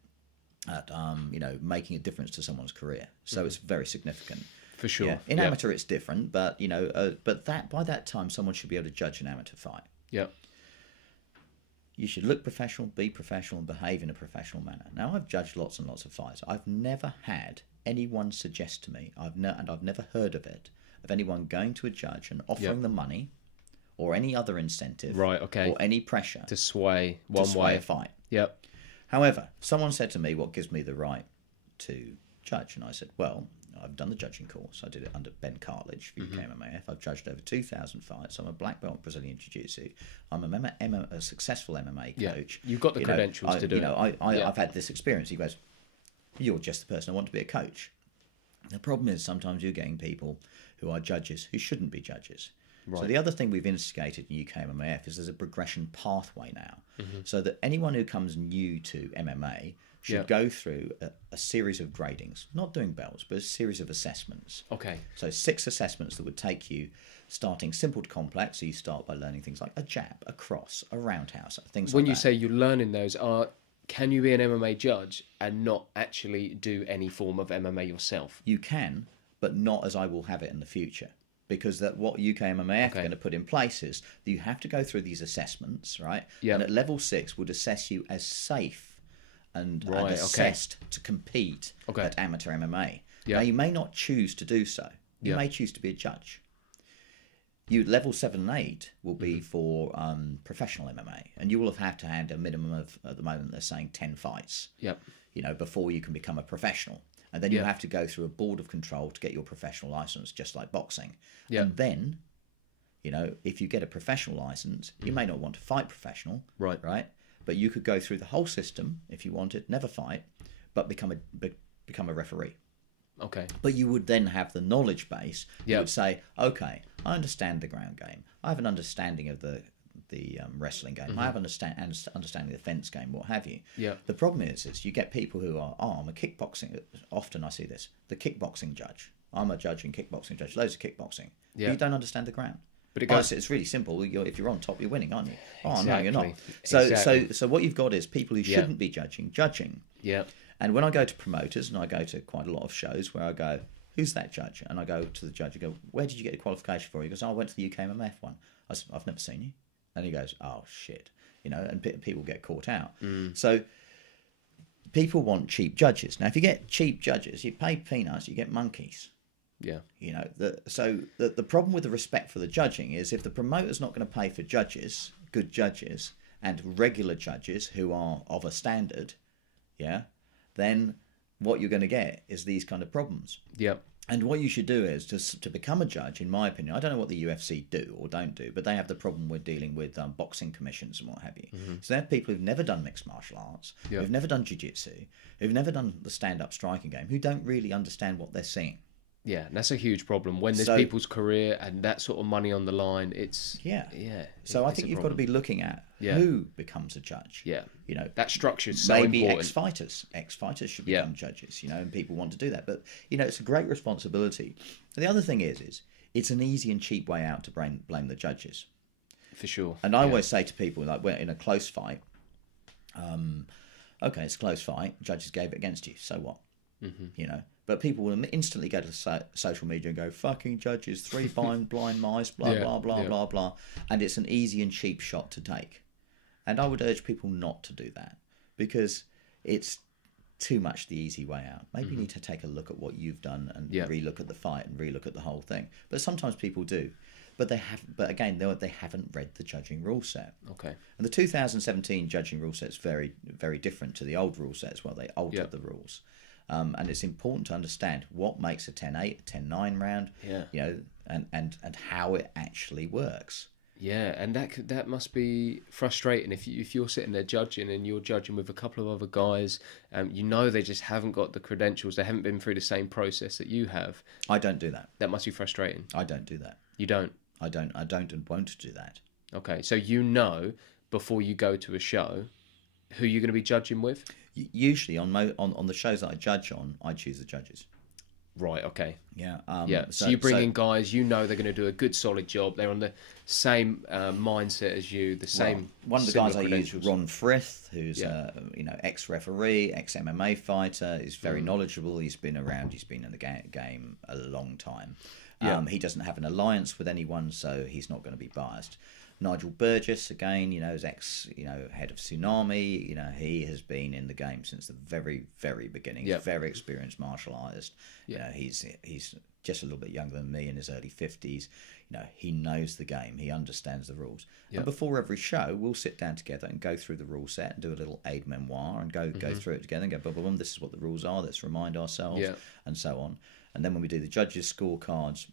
making a difference to someone's career. So it's very significant. For sure. In amateur, it's different, but by that time, someone should be able to judge an amateur fight. You should look professional, be professional, and behave in a professional manner. Now, I've judged lots and lots of fights. I've never had anyone suggest to me, and I've never heard of it, of anyone going to a judge and offering them money or any other incentive or any pressure to sway one way a fight. However, someone said to me, what gives me the right to judge? And I said, well, I've done the judging course. I did it under Ben Cartledge for UKMMAF. I've judged over 2,000 fights. I'm a black belt in Brazilian Jui Jitsu. I'm a successful MMA coach. You've got the credentials to do it. I've had this experience. He goes, you're just the person I want to be a coach. The problem is sometimes you're getting people who are judges who shouldn't be judges. Right. So the other thing we've instigated in UKMMAF is there's a progression pathway now. So that anyone who comes new to MMA should go through a series of gradings, not doing belts, but a series of assessments. So 6 assessments that would take you starting simple to complex. So you start by learning things like a jab, a cross, a roundhouse, things like that. When you say you're learning those, can you be an MMA judge and not actually do any form of MMA yourself? You can, but not as I will have it in the future. Because what UKMMAF are going to put in place is that you have to go through these assessments, right? And at level 6 would assess you as safe and assessed to compete at amateur MMA. Now, you may not choose to do so. You may choose to be a judge. Level 7 and 8 will be for professional MMA, and you will have had to hand a minimum of, at the moment, they're saying 10 fights. Before you can become a professional. And then you have to go through a board of control to get your professional license, just like boxing. And then, if you get a professional license, you may not want to fight professional, right? But you could go through the whole system if you wanted, never fight, but become a referee. But you would then have the knowledge base. You would say, okay, I understand the ground game. I have an understanding of the wrestling game. I have understanding the fence game, what have you. The problem is you get people who are, I'm a kickboxing. Often I see this, the kickboxing judge. I'm a judge in kickboxing, judge loads of kickboxing. You don't understand the ground. But it's really simple. If you're on top, you're winning, aren't you? No, you're not. So what you've got is people who shouldn't be judging. And when I go to promoters, and I go to quite a lot of shows where I go, who's that judge? And I go to the judge and go, where did you get the qualification for? He goes, I went to the UKMMAF one. I said, I've never seen you. And he goes, oh shit, and people get caught out. So people want cheap judges. Now, if you get cheap judges, you pay peanuts, you get monkeys. Yeah. You know, the problem with the respect for the judging is if the promoter's not going to pay for judges, good judges, and regular judges who are of a standard, yeah, then what you're going to get is these kind of problems. Yeah. And what you should do is to become a judge, in my opinion. I don't know what the UFC do or don't do, but they have the problem with dealing with boxing commissions and what have you. So they have people who've never done mixed martial arts, who've never done jiu-jitsu, who've never done the stand-up striking game, who don't really understand what they're seeing. Yeah, and that's a huge problem. When there's people's career and that sort of money on the line, it's... Yeah. So I think you've got to be looking at who becomes a judge. Yeah. You know, that structure is so maybe important. Ex-fighters should become judges, you know, and people want to do that. But, you know, it's a great responsibility. And the other thing is it's an easy and cheap way out to blame the judges. For sure. And I always say to people, like, we're in a close fight, okay, it's a close fight, judges gave it against you, so what? You know, but people will instantly go to social media and go, fucking judges, 3 blind mice, blah, blah, blah, blah, blah. And it's an easy and cheap shot to take. And I would urge people not to do that because it's too much the easy way out. Maybe you need to take a look at what you've done and relook at the fight and relook at the whole thing. But sometimes people do. But again, they haven't read the judging rule set. Okay. And the 2017 judging rule set is very, very different to the old rule set as well. They altered the rules. And it's important to understand what makes a 10-8, a 10-9 round, you know, and how it actually works. Yeah, and that must be frustrating if you're sitting there judging and you're judging with a couple of other guys, you know they just haven't got the credentials, they haven't been through the same process that you have. I don't do that. That must be frustrating. I don't do that. You don't? I don't and won't do that. Okay, so you know before you go to a show who you're going to be judging with? Usually on the shows that I judge on, I choose the judges. Right, okay. Yeah. So you bring in guys, you know they're going to do a good, solid job. They're on the same mindset as you, the same. One of the guys I use, Ron Frith, who's you know, ex-referee, ex-MMA fighter, is very knowledgeable. He's been around. He's been in the game a long time. He doesn't have an alliance with anyone, so he's not going to be biased. Nigel Burgess, again, you know, is head of Tsunami. You know, he has been in the game since the very, very beginning. He's a very experienced martial artist. You know, he's just a little bit younger than me, in his early 50s. You know, he knows the game. He understands the rules. And before every show, we'll sit down together and go through the rule set and do a little aid memoir and go through it together and go, boom, boom, this is what the rules are. Let's remind ourselves and so on. And then when we do the judges' scorecards,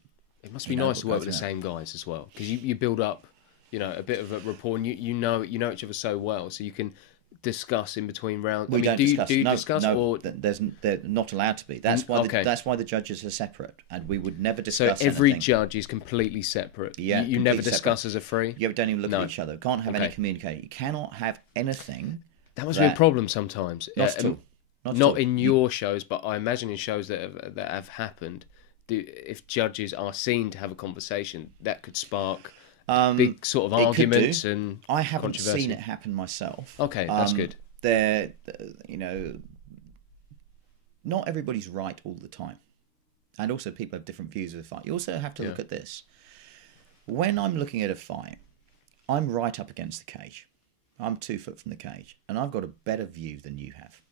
it must be nice to work with the same guys as well, because you build up, you know, a bit of a rapport, and you know each other so well, so you can discuss in between rounds. We don't discuss. Do you discuss? No, or they're not allowed to be. That's why. That's why the judges are separate, and we would never discuss. So every anything. Judge is completely separate. Yeah, you never discuss as a free. You don't even look at each other. Can't have any communication. You cannot have anything. That must be a problem sometimes. Not at all. Not in your shows, but I imagine in shows that have happened, if judges are seen to have a conversation, that could spark big sort of arguments and I haven't seen it happen myself. Okay, that's good. You know, not everybody's right all the time, and also people have different views of the fight. You also have to look at this. When I'm looking at a fight, I'm right up against the cage. I'm 2 foot from the cage, and I've got a better view than you have.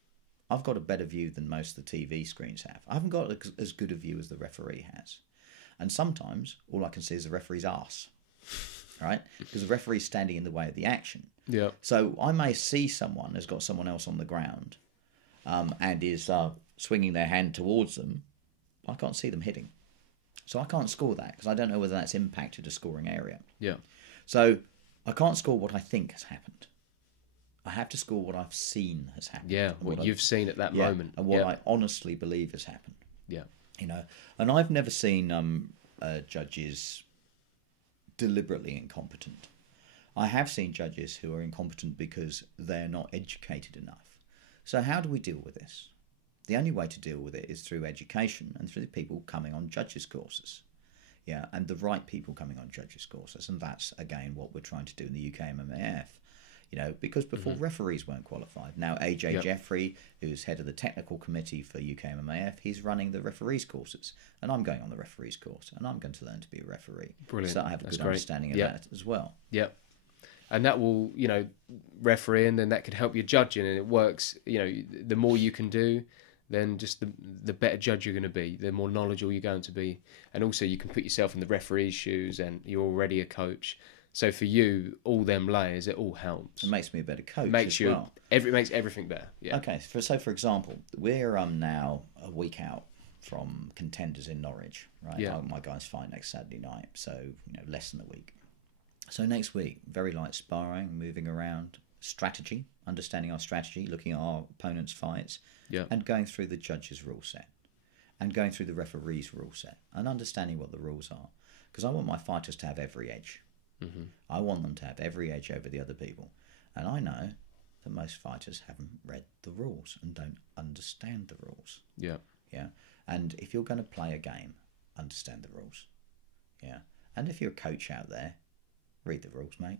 I've got a better view than most of the TV screens have. I haven't got as good a view as the referee has. And sometimes all I can see is the referee's arse, right? Because the referee's standing in the way of the action. Yeah. So I may see someone has got someone else on the ground and is swinging their hand towards them. I can't see them hitting. So I can't score that because I don't know whether that's impacted a scoring area. Yeah. So I can't score what I think has happened. I have to score what I've seen has happened. Yeah, what you've seen at that moment. And what I honestly believe has happened. Yeah. You know, and I've never seen judges deliberately incompetent. I have seen judges who are incompetent because they're not educated enough. So how do we deal with this? The only way to deal with it is through education and through people coming on judges' courses. Yeah, and the right people coming on judges' courses. And that's, again, what we're trying to do in the UKMMAF. You know, because before referees weren't qualified. Now AJ Jeffrey, who's head of the technical committee for UKMMAF, he's running the referees courses, and I'm going on the referees course, and I'm going to learn to be a referee. Brilliant. So I have a good understanding of that as well. Yep. and that will, you know, referee, and then that could help your judging, and it works. You know, the more you can do, then just the better judge you're going to be, the more knowledgeable you're going to be, and also you can put yourself in the referee's shoes, and you're already a coach. So for you, all them layers, it all helps. It makes me a better coach Well. It makes everything better. Yeah. Okay, for example, we're now a week out from Contenders in Norwich, right? Yeah. My guys fight next Saturday night, so less than a week. So next week, very light sparring, moving around, strategy, understanding our strategy, looking at our opponent's fights, and going through the judge's rule set, and going through the referee's rule set, and understanding what the rules are, because I want my fighters to have every edge. Mm-hmm. I want them to have every edge over the other people. And I know that most fighters haven't read the rules and don't understand the rules. Yeah. Yeah. And if you're going to play a game, understand the rules. Yeah. And if you're a coach out there, read the rules, mate.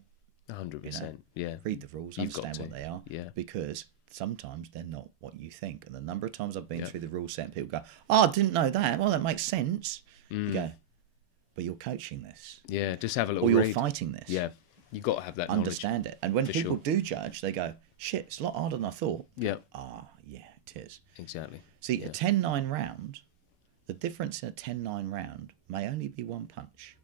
100%. Yeah. Read the rules, understand what they are. Yeah. Because sometimes they're not what you think. And the number of times I've been through the rule set and people go, oh, I didn't know that. Well, that makes sense. You go, but you're coaching this. Yeah, just have a little Or you're read. fighting this. Yeah, you got to have that understand knowledge. It. And when people do judge, they go, shit, it's a lot harder than I thought. Yeah. Yeah, it is. Exactly. See, a 10-9 round, the difference in a 10-9 round may only be one punch.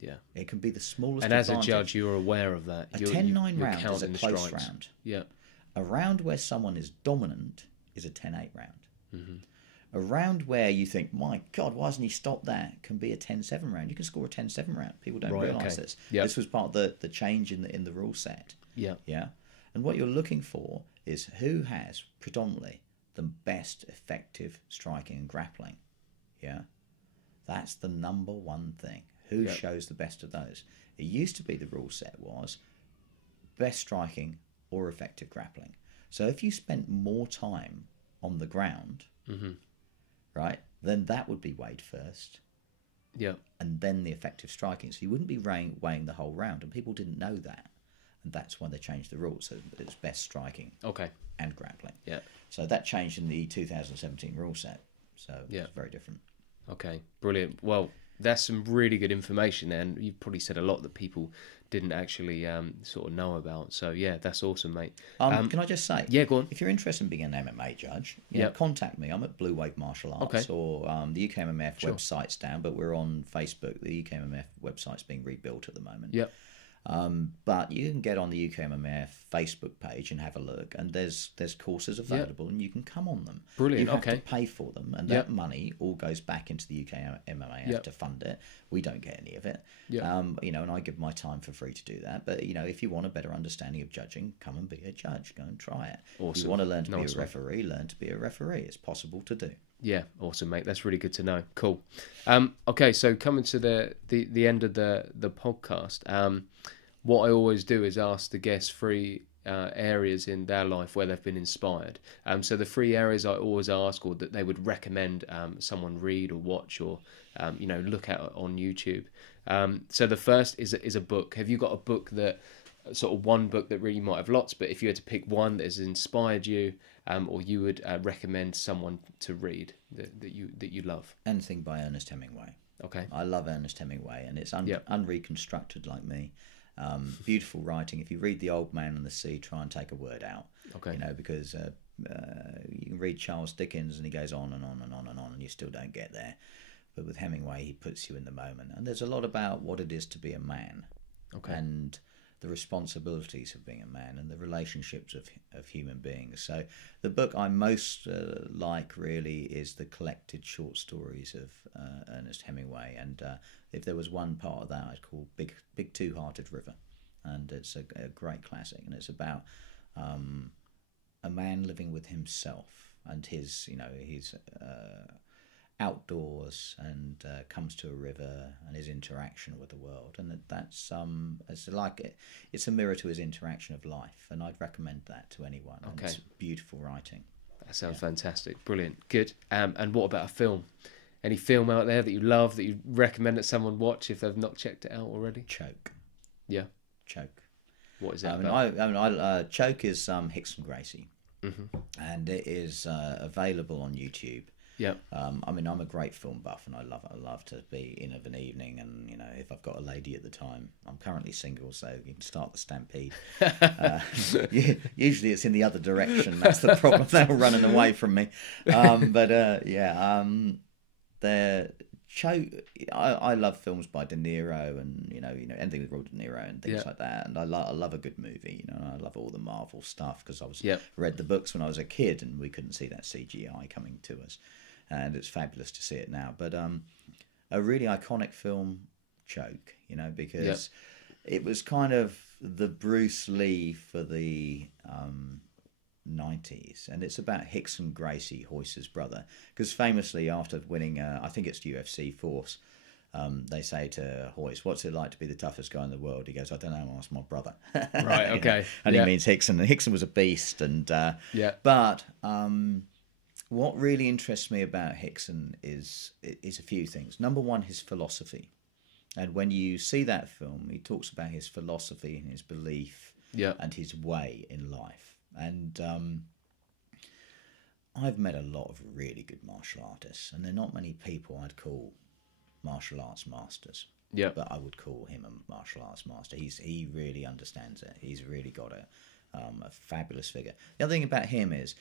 Yeah. It can be the smallest And advantage. as a judge, you're aware of that. A 10-9 round is a close strides. round. Yeah. A round where someone is dominant is a 10-8 round. Mm-hmm. A round where you think, my God, why hasn't he stopped that, can be a 10-7 round. You can score a 10-7 round. People don't realise this. Yep. This was part of the change in the rule set. Yeah. Yeah. And what you're looking for is who has predominantly the best effective striking and grappling. Yeah. That's the number one thing. Who shows the best of those? It used to be the rule set was best striking or effective grappling. So if you spent more time on the ground, right, then that would be weighed first. Yeah. And then the effective striking. So you wouldn't be weighing the whole round, and people didn't know that. And that's why they changed the rules. So it's best striking and grappling. Yeah. So that changed in the 2017 rule set. So it's very different. Okay, brilliant. Well, that's some really good information there, and you've probably said a lot that people didn't actually sort of know about. So yeah, that's awesome, mate. Can I just say? Yeah, go on. If you're interested in being an MMA judge, contact me. I'm at Blue Wave Martial Arts or the UKMMAF website's down, but we're on Facebook. The UKMMAF website's being rebuilt at the moment. Yep. But you can get on the UKMMAF Facebook page and have a look, and there's courses available, and you can come on them. Brilliant. You have to pay for them, and that money all goes back into the UKMMAF to fund it. We don't get any of it. And I give my time for free to do that. But if you want a better understanding of judging, come and be a judge. Go and try it. Awesome. If you want to learn to be a referee, learn to be a referee. It's possible to do. Yeah, awesome, mate. That's really good to know. Cool. Okay, so coming to the end of the podcast. What I always do is ask the guests 3 areas in their life where they've been inspired. So the 3 areas I always ask, or that they would recommend someone read or watch or look at on YouTube. So the first is a book. Have you got a book that sort of one book that really might have lots, but if you had to pick one that has inspired you, or you would recommend someone to read that you love? Anything by Ernest Hemingway. Okay. I love Ernest Hemingway, and it's unreconstructed like me. Beautiful writing. If you read The Old Man and the Sea, try and take a word out. Okay. Because you can read Charles Dickens and he goes on and on and on and on, and you still don't get there. But with Hemingway, he puts you in the moment. And there's a lot about what it is to be a man. Okay. And the responsibilities of being a man and the relationships of human beings. So the book I most like really is the collected short stories of Ernest Hemingway. And if there was one part of that, I'd call Big Two-Hearted River. And it's a great classic. And it's about a man living with himself and his outdoors, and comes to a river and his interaction with the world, and that's it's a mirror to his interaction of life, and I'd recommend that to anyone. Okay. And it's beautiful writing. That sounds fantastic. Brilliant. Good. And what about a film? Any film out there that you love that you recommend that someone watch if they've not checked it out already? Choke. Yeah. Choke. What is that about? Choke is Hickson Gracie, and it is available on YouTube. Yeah. I mean, I'm a great film buff, and I love to be in of an evening, and if I've got a lady at the time. I'm currently single, so you can start the stampede. Usually it's in the other direction. That's the problem. They're running away from me. I love films by De Niro, and anything with Robert De Niro and things like that. And I love a good movie. I love all the Marvel stuff because I read the books when I was a kid, and we couldn't see that CGI coming to us, and it's fabulous to see it now. But a really iconic film, Choke, because it was kind of the Bruce Lee for the 90s, and it's about Rickson Gracie, Royce's brother, because famously after winning I think it's UFC Force, they say to Royce, what's it like to be the toughest guy in the world? He goes, I don't know, ask my brother. Right, okay. And he means Rickson, and Rickson was a beast. And but what really interests me about Rickson is a few things. Number one, his philosophy. And when you see that film, he talks about his philosophy and his belief and his way in life. And I've met a lot of really good martial artists, and there are not many people I'd call martial arts masters. Yeah. But I would call him a martial arts master. He really understands it. He's really got a fabulous figure. The other thing about him is,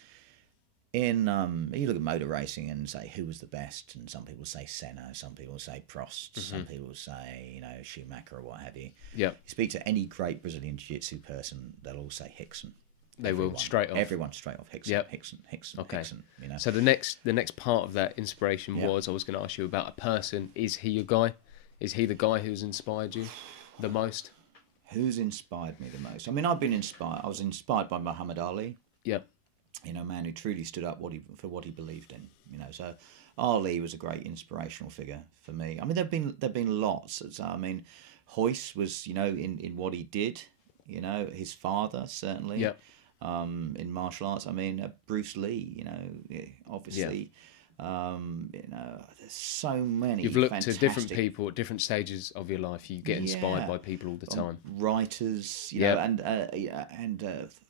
you look at motor racing and say who was the best, and some people say Senna, some people say Prost, some people say Schumacher or what have you. Yeah. You speak to any great Brazilian Jiu-Jitsu person, they'll all say Rickson. They will straight off. Everyone straight off. Rickson. Okay. Rickson, So the next part of that inspiration was, I was going to ask you about a person. Is he your guy? Is he the guy who's inspired you the most? Who's inspired me the most? I mean, I've been inspired. I was inspired by Muhammad Ali. Yep. A man who truly stood up for what he believed in. So Ali was a great inspirational figure for me. I mean, there've been lots. I mean, Royce was in what he did. His father certainly. Yep. In martial arts, I mean, Bruce Lee, obviously, there's so many. You've looked to different people at different stages of your life. You get inspired by people all the time. Writers, and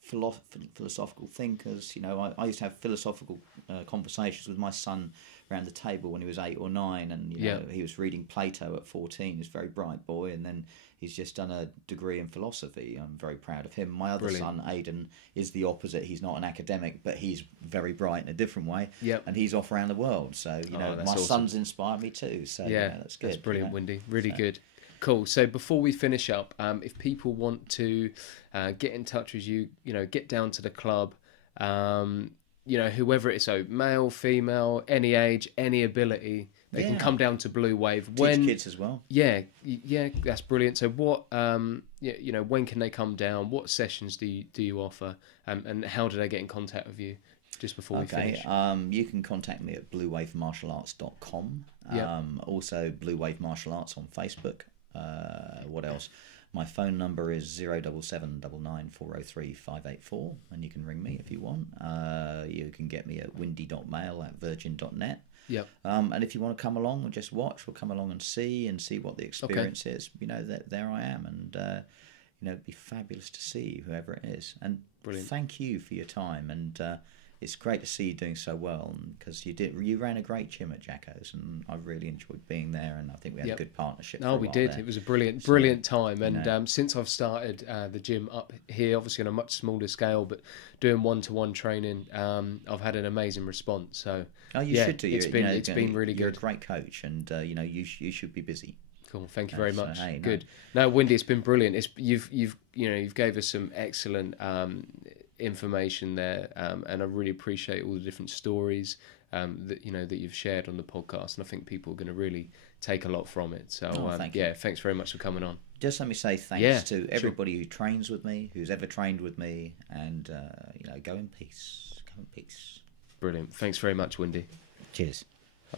philosophical thinkers. I used to have philosophical conversations with my son around the table when he was 8 or 9, and he was reading Plato at 14. He's a very bright boy, and then he's just done a degree in philosophy. I'm very proud of him. My other son, Aidan, is the opposite. He's not an academic, but he's very bright in a different way. Yep. And he's off around the world. So, my son's inspired me too. So, that's good. That's brilliant, Wendy. Really good. Cool. So before we finish up, if people want to get in touch with you, get down to the club, whoever it is, so male, female, any age, any ability, they can come down to Blue Wave. Teach kids as well. Yeah, that's brilliant. So what, when can they come down? What sessions do you offer, and how do they get in contact with you? Just before we finish. You can contact me at bluewavemartialarts.com. Also Blue Wave Martial Arts on Facebook. What else? My phone number is 07799403584, and you can ring me if you want. You can get me at windy.mail@virgin.net. Yep. And if you want to come along and just watch, or come along and see what the experience is, there I am, and it'd be fabulous to see you, whoever it is. And thank you for your time, and it's great to see you doing so well, because you ran a great gym at Jacko's, and I really enjoyed being there, and I think we had a good partnership. We did. It was a brilliant time, and since I've started the gym up here, obviously on a much smaller scale, but doing one-to-one training, I've had an amazing response. So you should do. It's been really good. You're a great coach, and you should be busy. Cool. Thank you very much. Good. No, Wendy, it's been brilliant. You've gave us some excellent information there, and I really appreciate all the different stories that you've shared on the podcast, and I think people are going to really take a lot from it. So thanks very much for coming on. Just let me say thanks to everybody who trains with me, who's ever trained with me, and go in peace. Brilliant. Thanks very much, Wendy. Cheers.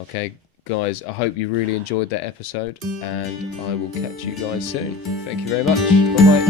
Okay, guys, I hope you really enjoyed that episode, and I will catch you guys soon. Thank you very much. Bye bye.